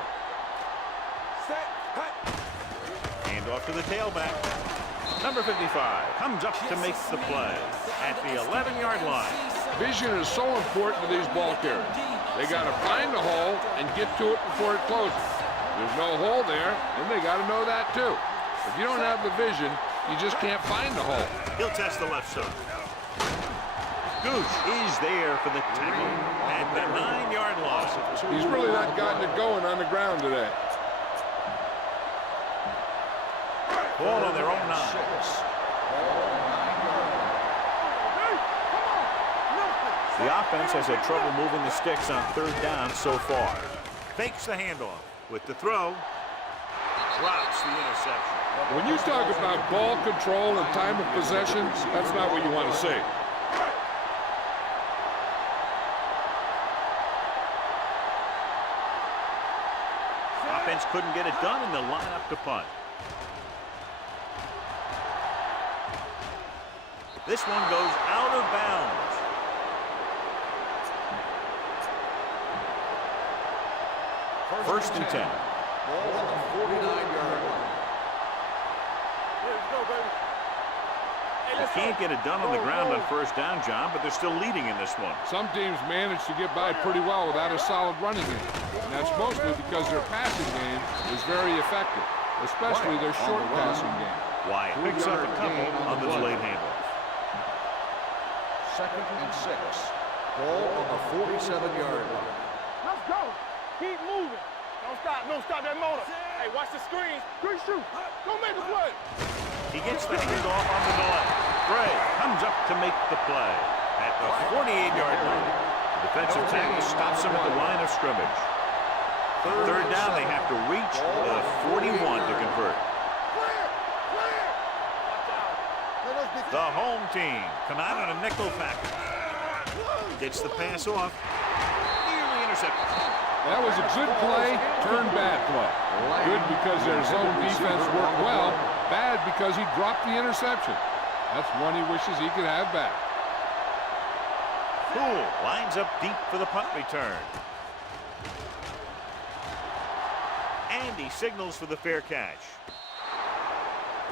Hand off to the tailback. Number 55 comes up to make the play at the 11-yard line. Vision is so important to these ball carriers. They got to find the hole and get to it before it closes. There's no hole there, and they got to know that too. If you don't have the vision, you just can't find the hole. He'll test the left side. Gooch is there for the tackle at the 9-yard line. He's really not gotten it going on the ground today. Ball on their own 9. The offense has had trouble moving the sticks on third down so far. Fakes the handoff with the throw. Drops the interception. When you talk about ball control and time of possession, that's not what you want to see. Offense couldn't get it done, and they'll line up to punt. This one goes out of bounds. First and 10. Ball on the 49-yard line. They can't get it done on the ground on first down, John, but they're still leading in this one. Some teams manage to get by pretty well without a solid running game. And that's mostly because their passing game is very effective, especially their short passing game. Wyatt picks up a couple on the delayed handoff. Second and 6. Ball on the 47-yard line. Let's go. Keep moving. Don't stop that motor. Hey, watch the screen. Good shoot. Go make the play. He gets the handoff on the delay. Gray comes up to make the play at the 48-yard line. The Defensive tackle stops him at the line of scrimmage. Third down, they have to reach the 41 to convert. The home team come out on a nickel package. Gets the pass off. Nearly intercepted. That was a good play, turned bad play. Good because their zone defense worked well. Bad because he dropped the interception. That's one he wishes he could have back. Poole lines up deep for the punt return. And he signals for the fair catch.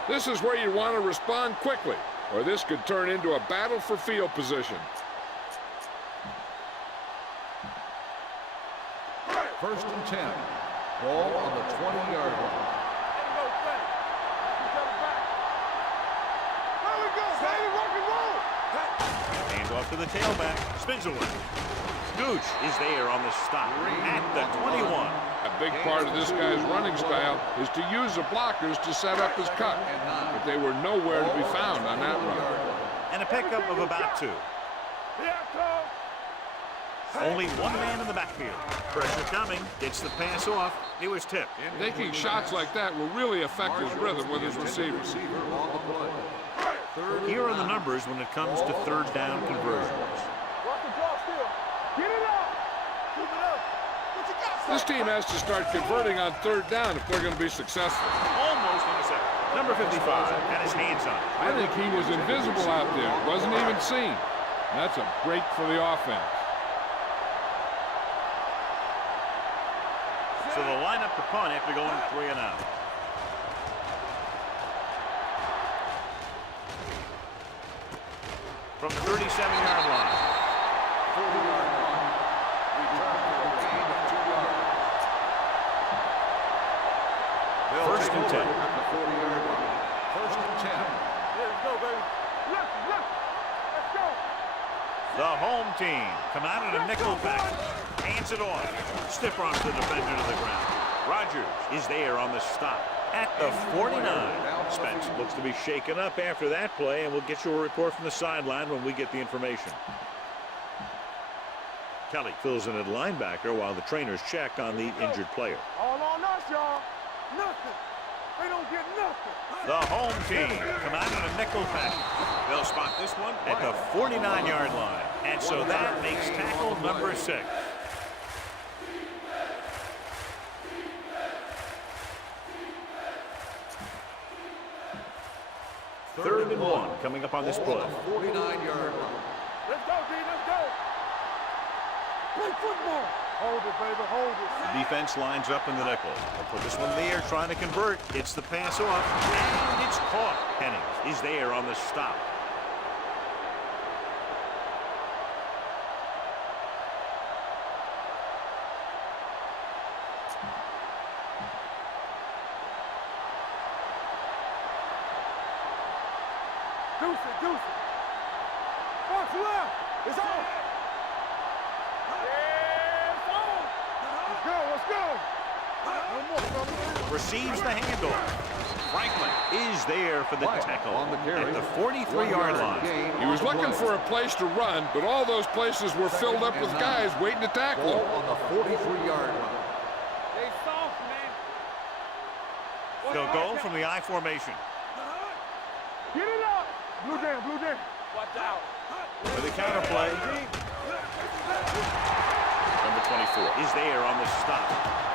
This is where you want to respond quickly, or this could turn into a battle for field position. First and 10. Ball on the 20-yard line. There we go, baby, rock and roll. Hands off to the tailback. Spins away. Gooch is there on the stop at the 21. A big part of this guy's running style is to use the blockers to set up his cut, but they were nowhere to be found on that run. And a pickup of about 2. Here I come. Only one man in the backfield. Pressure coming. Gets the pass off. It was tipped. Taking shots like that will really affect his rhythm with his receivers. Here are the numbers when it comes to third down conversions. Rock the draw still. Get it up. Keep it up. What you got, This team has to start converting on third down if they're going to be successful. Almost intercepted. Number 55 had his hands on it. I think he was invisible out there. Wasn't even seen. That's a break for the offense. So they'll line up the punt after going 3 and out. From the 37-yard line. 40-yard line. Return for a gain of 2 yards. First and 10. At the 40-yard line. First and 10. Let's go, baby. Let's go. The home team come out in a nickel package. Hands it off. Stiff arms the defender to the ground. Rogers is there on the stop at the 49. Spence looks to be shaken up after that play, and we'll get you a report from the sideline when we get the information. Kelly fills in at linebacker while the trainers check on the injured player. All on us, y'all. Nothing. They don't get nothing. The home team come out in a nickel package. They'll spot this one at the 49-yard line. And so that makes tackle number 6. Third and 1 coming up on this play. 49-yard line. Let's go, D. Let's go. Play football. Hold it, baby. Hold it. The defense lines up in the nickel. They'll put this one in the air, trying to convert. It's the pass off, and it's caught. Hennings is there on the stop. Deuce it. Watch left. It's on. Yeah, it's on. Let's go. One more, brother. Receives the handoff. Franklin is there for the tackle on the carry. at the 43-yard line. He was looking for a place to run, but all those places were filled up with guys waiting to tackle Ball him. on the 43-yard line. They soft, man. They'll go from the I formation. Get it up. Blue down. Watch out. For the counter play. Number 24 is there on the stop.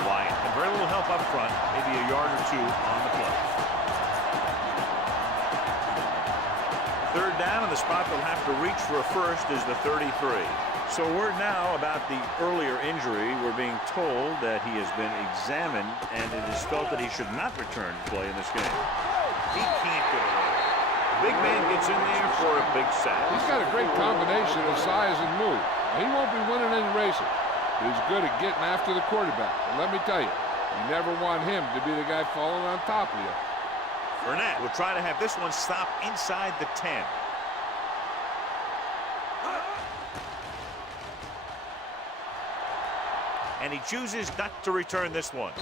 Wyatt, and very little help up front, maybe a yard or 2 on the play. Third down, and the spot they'll have to reach for a first is the 33. So word now about the earlier injury. We're being told that he has been examined, and it is felt that he should not return to play in this game. He can't get away. Big man gets in there for a big sack. He's got a great combination of size and move. He won't be winning any races, but he's good at getting after the quarterback. And let me tell you, you never want him to be the guy falling on top of you. Burnett will try to have this one stop inside the 10. And he chooses not to return this one.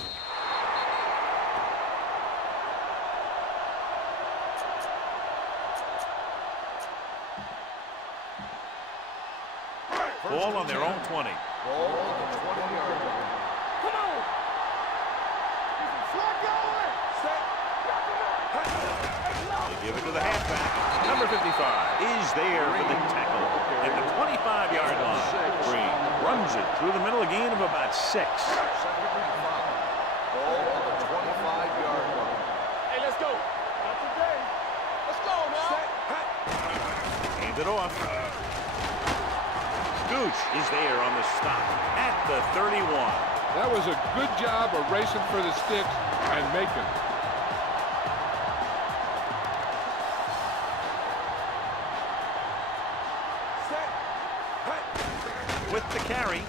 Ball on their their own 20. Ball on the 20-yard line. Come on. Slug going. Set. They give it to the halfback. Number 55 is there for the tackle at the 25-yard line. Green runs it through the middle, a gain of about 6. Second and 5. Ball on the 25-yard line. Hey, let's go. Not today. Let's go now. Hand it off. Gooch is there on the stop at the 31. That was a good job of racing for the sticks and making it. With the carry,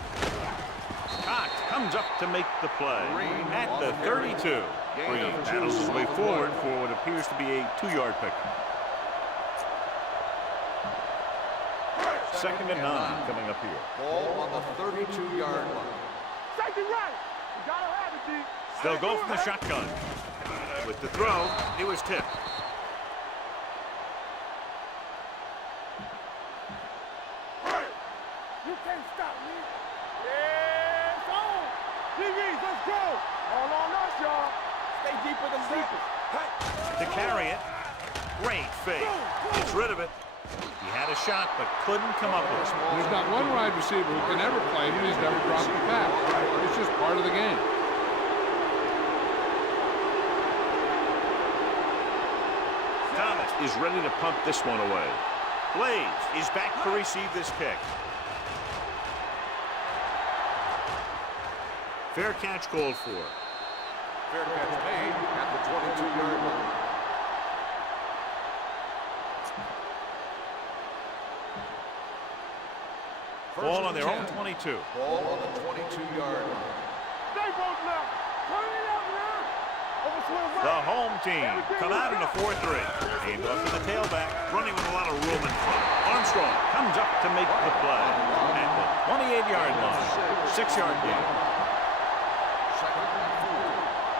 Cox comes up to make the play at the 32. Green battles his way forward for what appears to be a 2-yard pick. Second and 9 coming up here. Ball on the 32-yard line. Safety right. You gotta have it, D. They'll go from the shotgun. With the throw, it was tipped. You can't stop me. Yeah, it's on. DBs, let's go. All on us, y'all. Stay deeper than deepest. To carry it, great fake. Gets rid of it. He had a shot, but couldn't come up with it. There's not one wide receiver who can ever play him. He's never dropped the pass. It's just part of the game. Thomas is ready to punt this one away. Blades is back to receive this kick. Fair catch called for. Fair catch made at the 22-yard line. Ball on their own 22. Ball on the 22-yard line. They both left. Turn it up now. Over swing right. The home team come out in a 4-3. Hand off to the tailback, running with a lot of room in front. Armstrong comes up to make the play at the 28-yard line. 6-yard gain. Second and 4.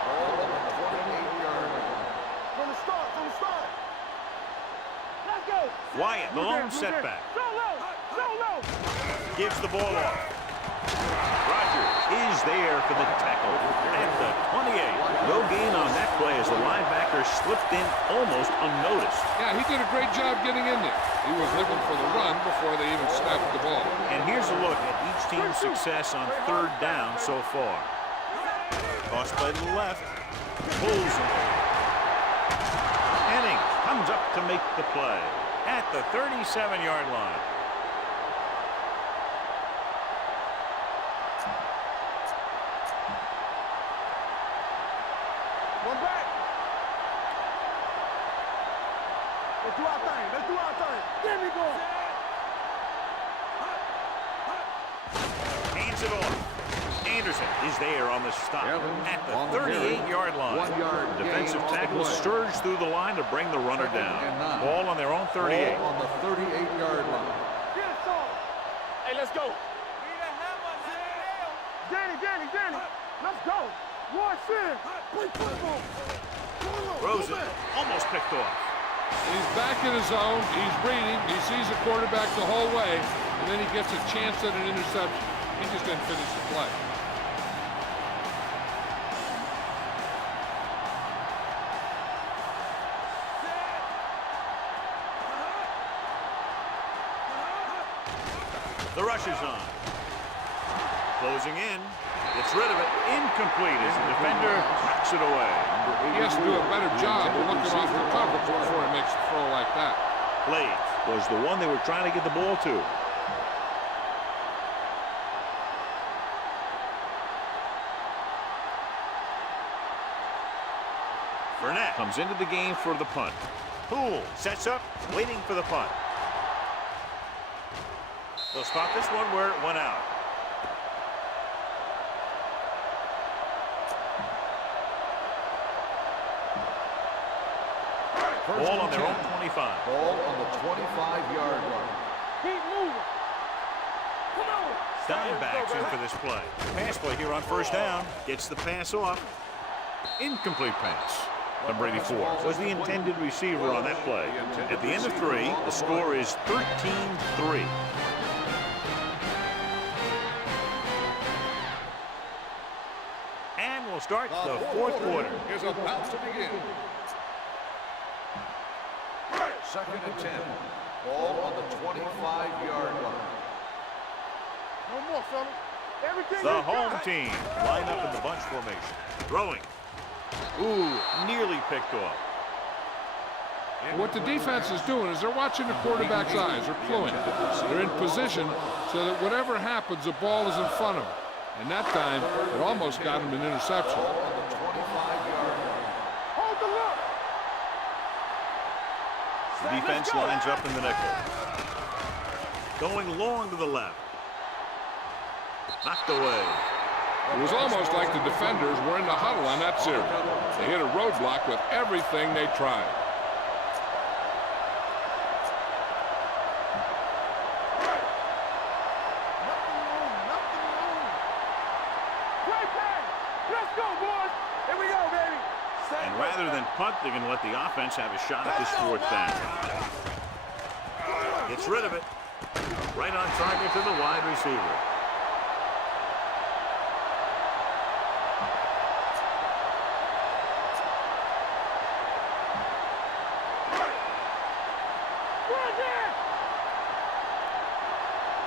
Ball on the 28-yard line. From the start, from the start. Let's go. Wyatt, the lone setback. So low, so low. Gives the ball off. Rogers is there for the tackle at the 28. No gain on that play as the linebacker slipped in almost unnoticed. Yeah, he did a great job getting in there. He was looking for the run before they even snapped the ball. And here's a look at each team's success on 3rd down so far. Toss play to the left. Pulls him. Henning comes up to make the play at the 37-yard line. One back. Let's do our thing. Let's do our thing. There we go. Hands it off. Anderson is there on the stop Evans at on the the carry. 38-yard line. 1 yard Defensive gain on the tackle play. surged through the line to bring the runner Second down. and 9. Ball on their own 38. Ball on the 38-yard line. Get it, son. Hey, let's go. Danny. Let's go. Watch in. Play football. Rosen almost picked off. He's back in his zone. He's reading. He sees the quarterback the whole way, and then he gets a chance at an interception. He just didn't finish the play. The rush is on. Closing in. Gets rid of it. Incomplete as the defender knocks it away. He has to do a better job of looking off the coverage before he makes a throw like that. Blades was the one they were trying to get the ball to. Burnett comes into the game for the punt. Poole sets up, waiting for the punt. They'll spot this one where it went out. Ball on their own 25. Ball on the 25-yard line. Keep moving. Come on. Diamondbacks in for this play. Pass play here on 1st down. Gets the pass off. Incomplete pass. Number 84 was the intended receiver on that play. At the end of 3, the score is 13-3. start the fourth quarter. Is about to begin. Second and 10. Ball on the 25-yard line. No more, fella. Everything The home team line up in the bunch formation. Throwing. Ooh, nearly picked off. What the defense is doing is they're watching the quarterback's eyes. They're cluing. They're in position so that whatever happens, the ball is in front of them. And that time, it almost got him an interception. Ball on the 25-yard line. Hold the look. The defense lines up in the nickel. Going long to the left. Knocked away. It was almost like the defenders were in the huddle on that series. They hit a roadblock with everything they tried. Let's go, boys. Here we go, baby. And rather than punt, they're going to let the offense have a shot at this fourth down. Gets rid of it. Right on target to the wide receiver.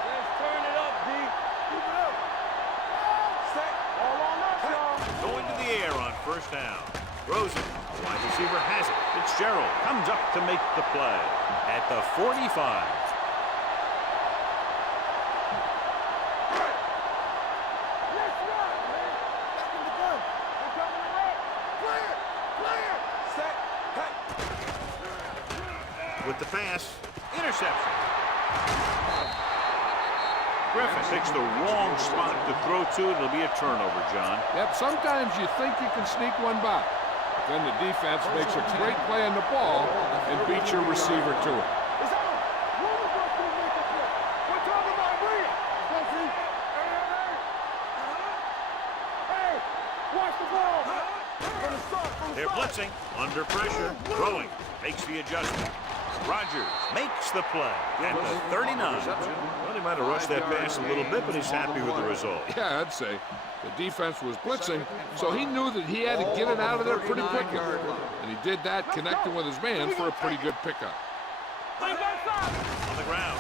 Let's turn it up, D. Keep it up. Set. All on us, y'all. Going to the air on first down. Rosen, the wide receiver has it. Fitzgerald comes up to make the play at the 45. Let's run, man. Back in the gun. They're coming to run. Clear. Clear. Set. Hey. With the pass, interception. Griffin picks the wrong spot to throw to. It'll be a turnover, John. Yep, sometimes you think you can sneak one by. But then the defense makes a great play on the ball and beats your receiver to it. It's on. One of us gonna make a play. We're talking about William. Go see. Hey, watch the ball. From the start, from the They're start. blitzing, under pressure, throwing, makes the adjustment. Rogers makes the play at the 39. Well, he might have rushed that pass a little bit, but he's happy with the result. Yeah, I'd say. The defense was blitzing, so he knew that he had to get it out of there pretty quickly. And he did that, connecting with his man for a pretty good pickup. On the ground.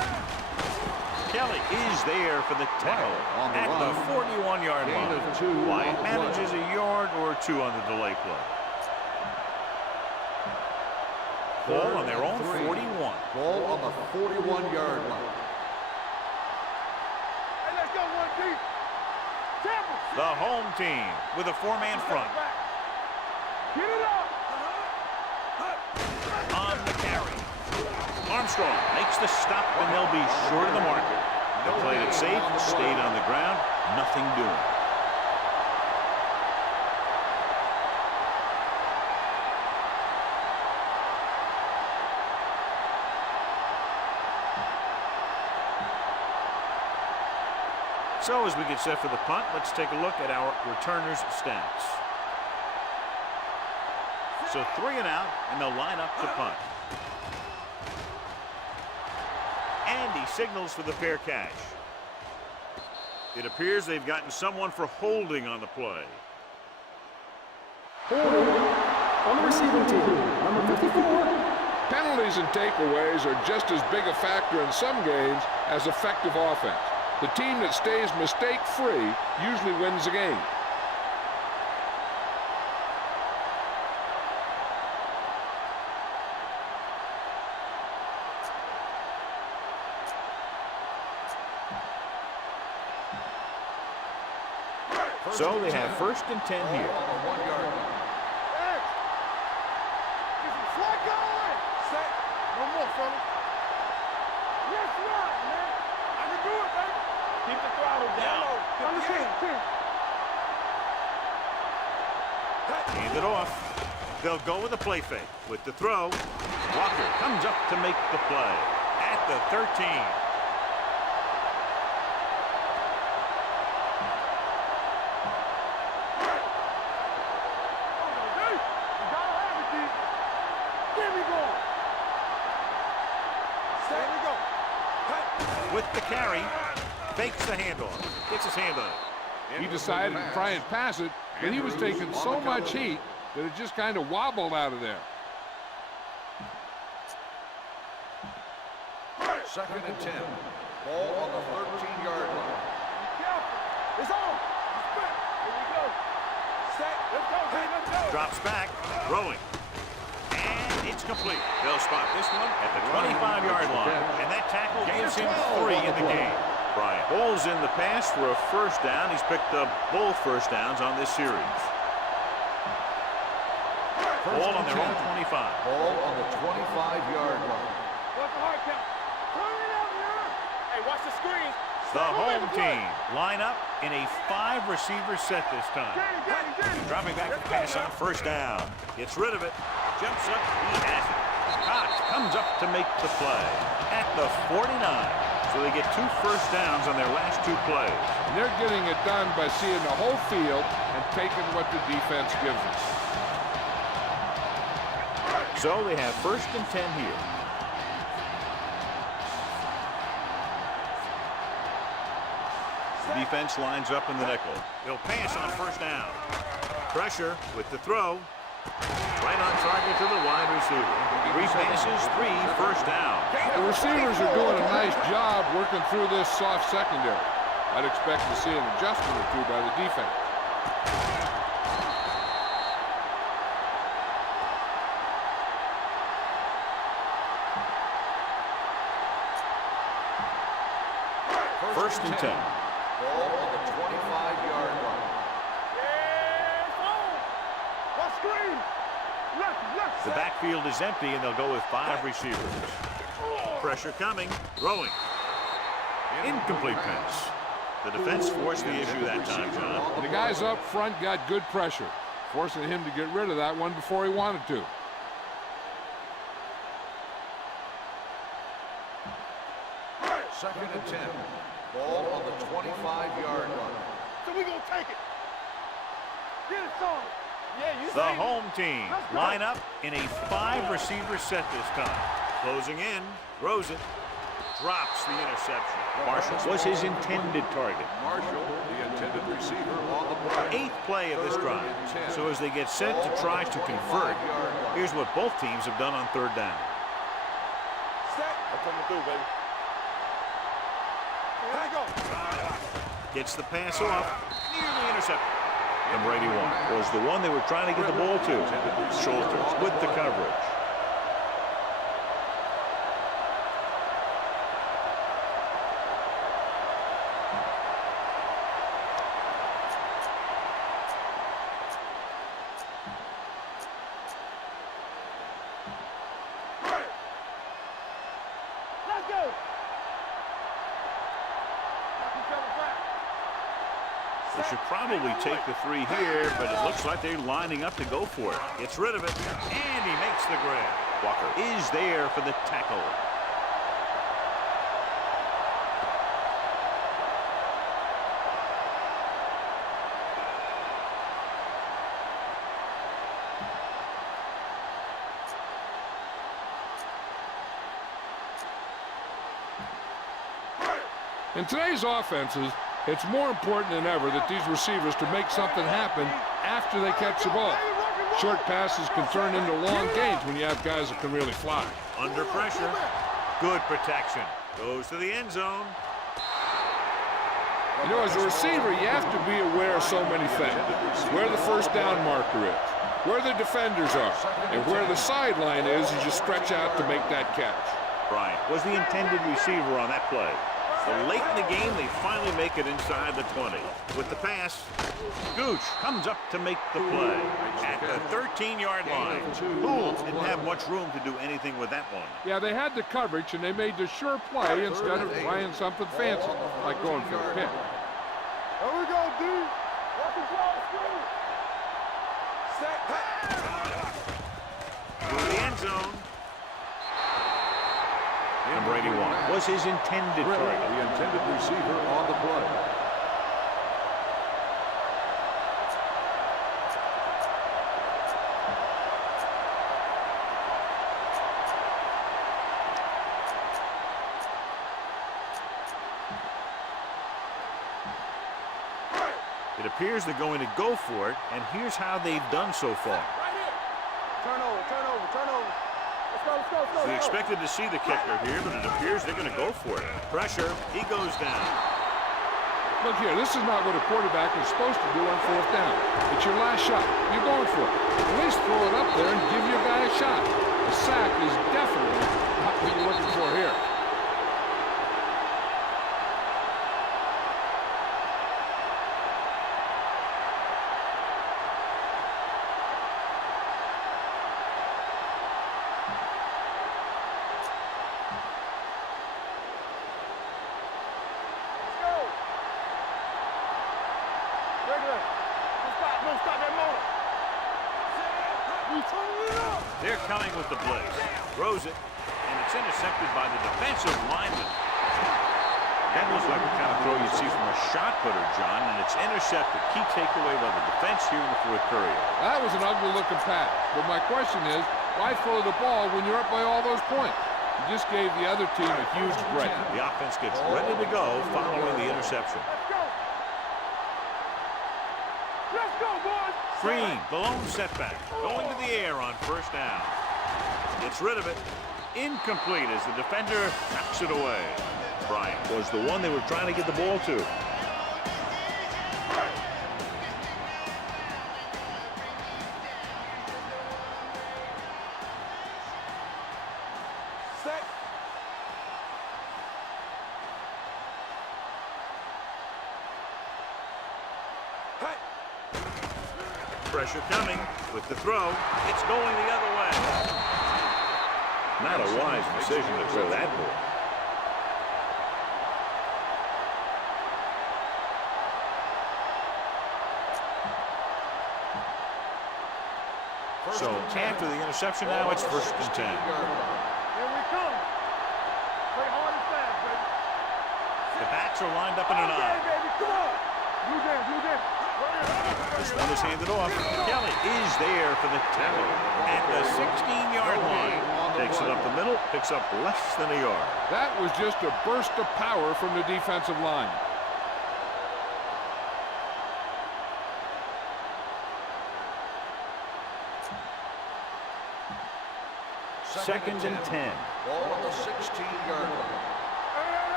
Kelly is there for the tackle at the 41-yard line. Wyatt manages a yard or two on the delay play. Ball on their own 41. Ball on the 41-yard line. Hey, let's go, one deep. Temple. The home team with a four-man front. Get it up. On the carry. Armstrong makes the stop, and they'll be short of the marker. They played it safe, stayed on the ground, nothing doing. So as we get set for the punt, let's take a look at our returners' stats. So 3 and out, and they'll line up to punt. And he signals for the fair catch. It appears they've gotten someone for holding on the play. Holding on the receiving team, number 54. Penalties and takeaways are just as big a factor in some games as effective offense. The team that stays mistake-free usually wins the game. So they have 1st and 10 here. On the 1-yard line. Hey. Get some slack going. Set. No more, fella. Let's run, man. I can do it, baby. Keep the throttle down. On the 10. Hand it off. They'll go with a play fake. With the throw, Walker comes up to make the play at the 13. With the carry, fakes the handoff, gets his hand on it. He decided to try and pass it, but he was taking so much heat that it just kind of wobbled out of there. 2nd and 10. Ball on the 13-yard line. It's on. Here we go. Set. Let's go, baby. Let's go. Drops back, throwing. And it's complete. They'll spot this one at the 25-yard line. And that tackle gives him 3 in the game. Bryant Ball's in the pass for a first down. He's picked up both first downs on this series. Ball on their own 25. Ball on the 25-yard line. What's the hard count? Turn it out here. Hey, watch the screen. The home team line up in a 5-receiver set this time. Dropping back to pass on first down. Gets rid of it. Jumps up. He has it. Cox comes up to make the play at the 49. So they get 2 first downs on their last 2 plays. And they're getting it done by seeing the whole field and taking what the defense gives them. So they have 1st and 10 here. Defense lines up in the nickel. They'll pass on first down. Pressure with the throw. Right on target to the wide receiver. 3 passes, 3 first down. The receivers are doing a nice job working through this soft secondary. I'd expect to see an adjustment or 2 by the defense. First and 10. Ball on the 25-yard line. The backfield is empty, and they'll go with 5 receivers. Pressure coming, throwing. Incomplete pass. The defense forced the issue that time, John. The guys up front got good pressure, forcing him to get rid of that one before he wanted to. Second and 10. Ball on the 25-yard line. So we gonna take it. Get it, son. Yeah, you The home team line up in a 5-receiver set this time. Closing in, throws it, drops the interception. Marshall was his intended target. Marshall, the intended receiver, on the play. 8th play of this drive. So as they get set to try to convert, here's what both teams have done on 3rd down. Set. I'm coming through, baby. Here we go. Gets the pass off, nearly intercepted. Number 81 was the one they were trying to get the ball to. Schulters with the coverage. Let's go. They should probably take the 3 here, but it looks like they're lining up to go for it. Gets rid of it, and he makes the grab. Walker is there for the tackle. In today's offenses, it's more important than ever that these receivers to make something happen after they catch the ball. Short passes can turn into long gains when you have guys that can really fly. Under pressure, good protection. Goes to the end zone. You know, as a receiver, you have to be aware of so many things. Where the first down marker is, where the defenders are, and where the sideline is as you stretch out to make that catch. Bryant was the intended receiver on that play. So late in the game, they finally make it inside the 20. With the pass, Gooch comes up to make the play at the 13-yard line. Poole didn't have much room to do anything with that one. Yeah, they had the coverage, and they made the sure play instead of trying something fancy, like going for a pick. Here we go, D. Watch the draw screen. Set. Through the end zone. Number 81 was his intended target. The intended receiver on the play. It appears they're going to go for it, and here's how they've done so far. Turnover, turnover, turnover. Let's go, let's go, let's go. We expected to see the kicker here, but it appears they're going to go for it. Pressure, he goes down. Look here, this is not what a quarterback is supposed to do on fourth down. It's your last shot. You're going for it. At least throw it up there and give your guy a shot. A sack is definitely not what you're looking for here. They're coming with the blitz. Throws it, and it's intercepted by the defensive lineman. That looks like the kind of throw you'd see from a shot putter, John, and it's intercepted. Key takeaway by the defense here in the fourth period. That was an ugly-looking pass. But my question is, why throw the ball when you're up by all those points? You just gave the other team a huge break. The offense gets ready to go following the interception. Let's go. Let's go, boys. Green, the lone setback, going to the air on first down. Gets rid of it. Incomplete as the defender knocks it away. Bryant was the one they were trying to get the ball to. Set. Hey. Pressure coming with the throw. It's going the other way. Not a wise decision to throw that ball. So after the interception now, it's 1st and 10. Here we come. Play hard and fast, baby. The backs are lined up in an Okay, eye. baby, come on. Blue jam, blue jam. This one is handed off. Kelly is there for the tackle at the 16-yard line. Takes it up the middle, picks up less than a yard. That was just a burst of power from the defensive line. Second and 10. Ball on the 16-yard line.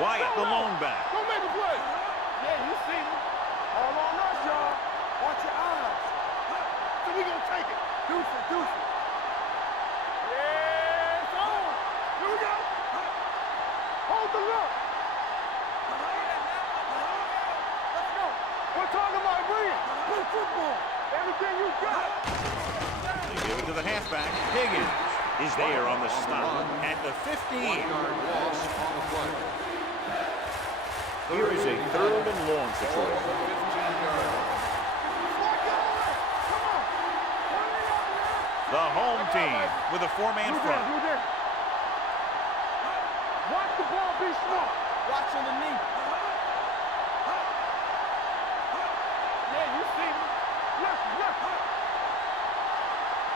Wyatt, the lone back. Don't make a play. Yeah, you see me. All on us, y'all. Watch your eyes. So we gonna take it. Deuce it, deuce it. Yeah, it's on. Here we go. Hold the look. Let's go. We're talking about brilliant. Play football. Everything you got. They give it to the halfback. Higgins is there on the stop at the 15. 1-yard loss on the play. Here is a 3rd and long situation. 15-yard line. The home team with a 4-man front. Watch the ball be smart. Watch underneath. Yeah, you see me. Left, left.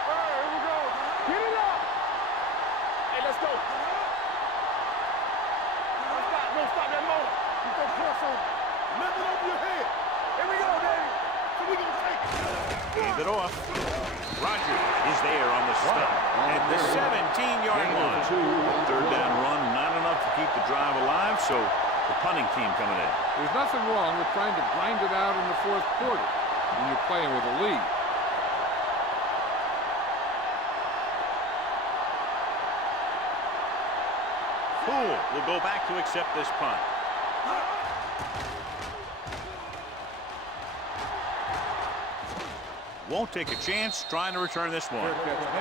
All right, here we go. Get it up. Hey, let's go. Don't stop that motor. You go cross on it. Lift it over your head. Here we go, Daddy. So we gonna take it. Hand it off. Rogers is there on the stop at the 17-yard line. 3rd down run, not enough to keep the drive alive, so the punting team coming in. There's nothing wrong with trying to grind it out in the 4th quarter when you're playing with a lead. Poole will go back to accept this punt. Won't take a chance trying to return this one.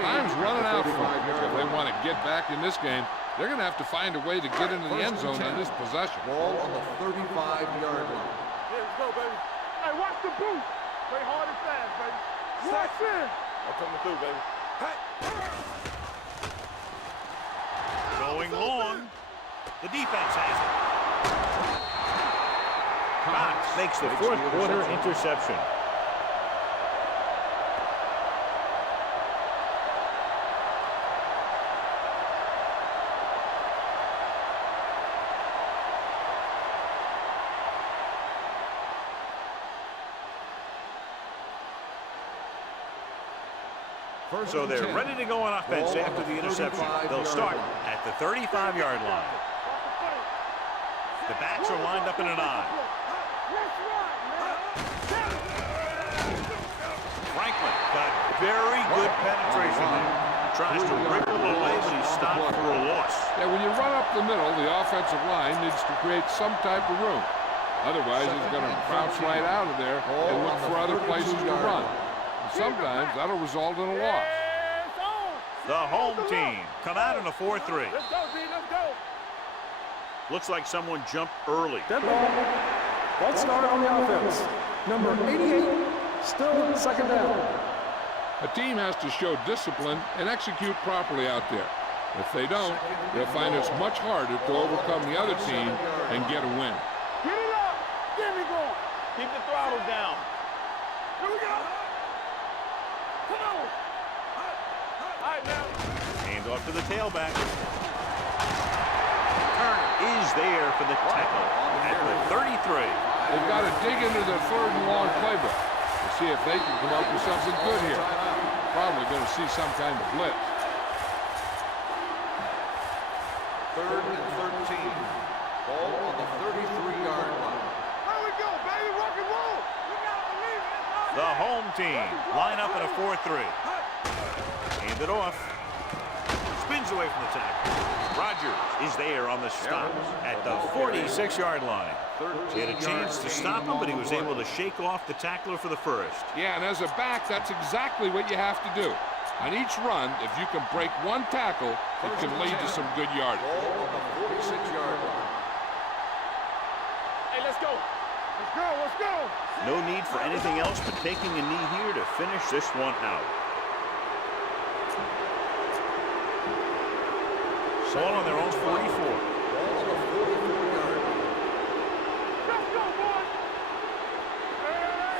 Time's running out for them. If they want to get back in this game, they're going to have to find a way to get into the end zone on this possession. Ball on the 35-yard line. Here we go, baby. Hey, watch the boot. Play hard and fast, baby. Watch in. I'm coming through, baby. Hey. Going long. The defense has it. Cox makes the 4th quarter interception. So they're ready to go on offense after the interception. They'll start at the 35-yard line. The backs are lined up in an I. Franklin got very good penetration there. Tries to wriggle away, but he's stopped for a loss. Yeah, when you run up the middle, the offensive line needs to create some type of room. Otherwise, he's going to bounce right out of there and look for other places to run. And sometimes that'll result in a loss. The home team come out in a 4-3. Let's go, B, let's go. Looks like someone jumped early. Dead ball. False start on the offense. Number 88, still second down. A team has to show discipline and execute properly out there. If they don't, they'll find it's much harder to overcome the other team and get a win. Get it up. Get me going. Keep the throttle down. Here we go. Come on. All right, now. Hand off to the tailback. Turner is there for the tackle at the 33. They've got to dig into their third and long playbook to see if they can come up with something good here. Probably going to see some kind of blitz. 3rd and 13. Ball on the 33-yard line. There we go, baby. Rock and roll. You got to believe it. The home team line up in a 4-3. Hand it off. Spins away from the tackle. Rogers is there on the stop at the 46-yard line. He had a chance to stop him, but he was able to shake off the tackler for the first. Yeah, and as a back, that's exactly what you have to do. On each run, if you can break one tackle, it can lead to some good yardage. Ball on the 46-yard line. Hey, let's go. Let's go, let's go. No need for anything else but taking a knee here to finish this one out. Ball on their own 44. Ball on the 44-yard line. Let's go, boys.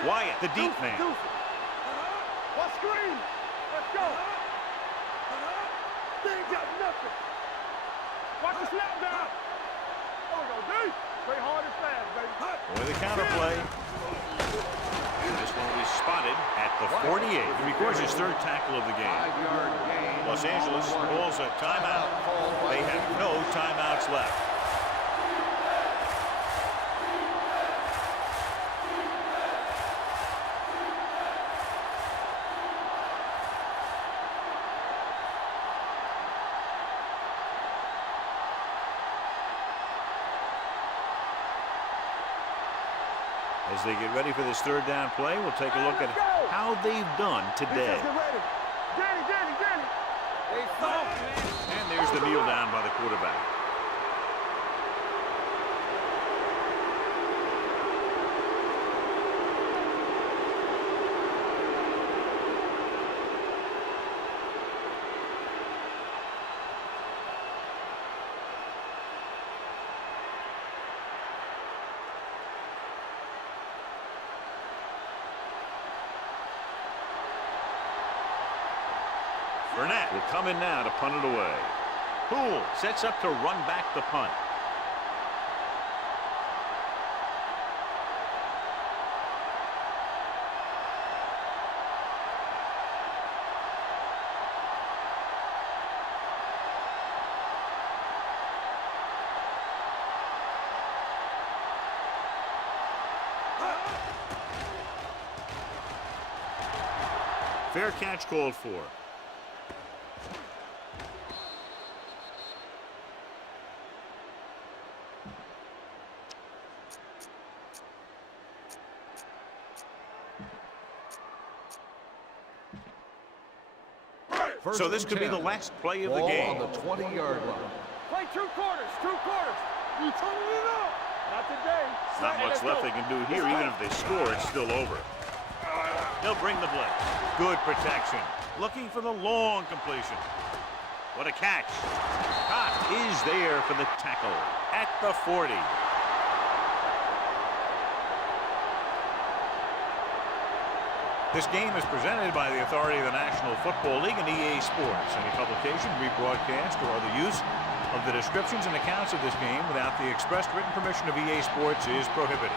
Wyatt, the deep man. What screen? Let's go. They ain't got nothing. Watch the snap down. There we go, D. Play hard and fast, baby. With a counter play. This one will be spotted at the 48. He records his third tackle of the game. 5-yard gain. Los Angeles calls a timeout. They have no timeouts left. As they get ready for this third down play, we'll take a look at how they've done today. Get ready. Danny. And there's the kneel down by the quarterback. Burnett will come in now to punt it away. Poole sets up to run back the punt. Fair catch called for. So this could be the last play of the game. Ball on the 20-yard line. Play 2 quarters. You turning it up. Not today. Not much left they can do here. Even if they score, it's still over. They'll bring the blitz. Good protection. Looking for the long completion. What a catch. Scott is there for the tackle at the 40. This game is presented by the authority of the National Football League and EA Sports. Any publication, rebroadcast, or other use of the descriptions and accounts of this game without the expressed written permission of EA Sports is prohibited.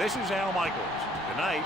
This is Al Michaels. Good night.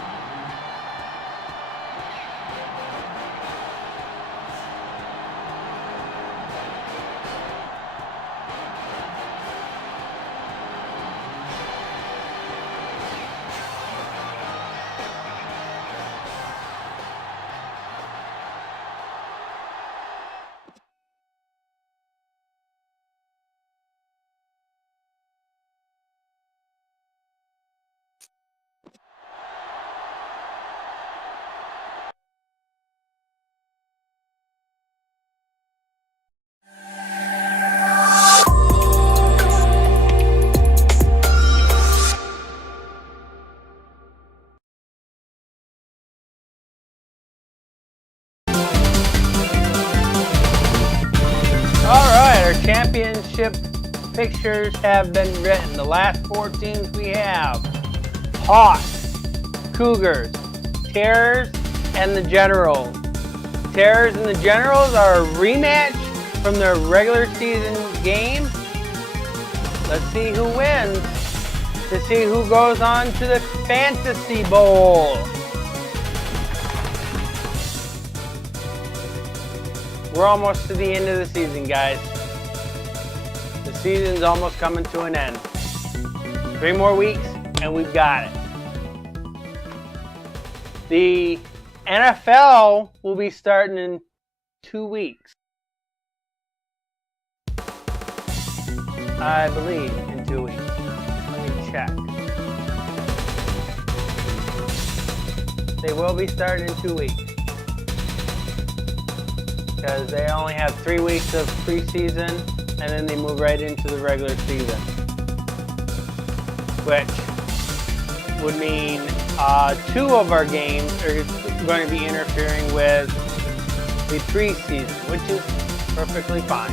pictures have been written. The last 4 teams we have: Hawks, Cougars, Terrors, and the Generals. Terrors and the Generals are a rematch from their regular season game. Let's see who wins to see who goes on to the Fantasy Bowl. We're almost to the end of the season, guys. The season's almost coming to an end. 3 more weeks, and we've got it. The NFL will be starting in 2 weeks. I believe in 2 weeks. Let me check. They will be starting in 2 weeks. Because they only have 3 weeks of preseason, and then they move right into the regular season. Which would mean 2 of our games are going to be interfering with the preseason, which is perfectly fine.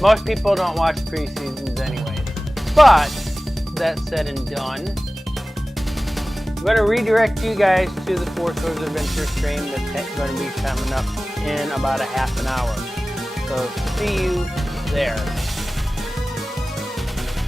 Most people don't watch preseasons anyways. But that said and done, I'm going to redirect you guys to the Four Swords Adventure stream that's going to be coming up in about a half an hour. So see you there.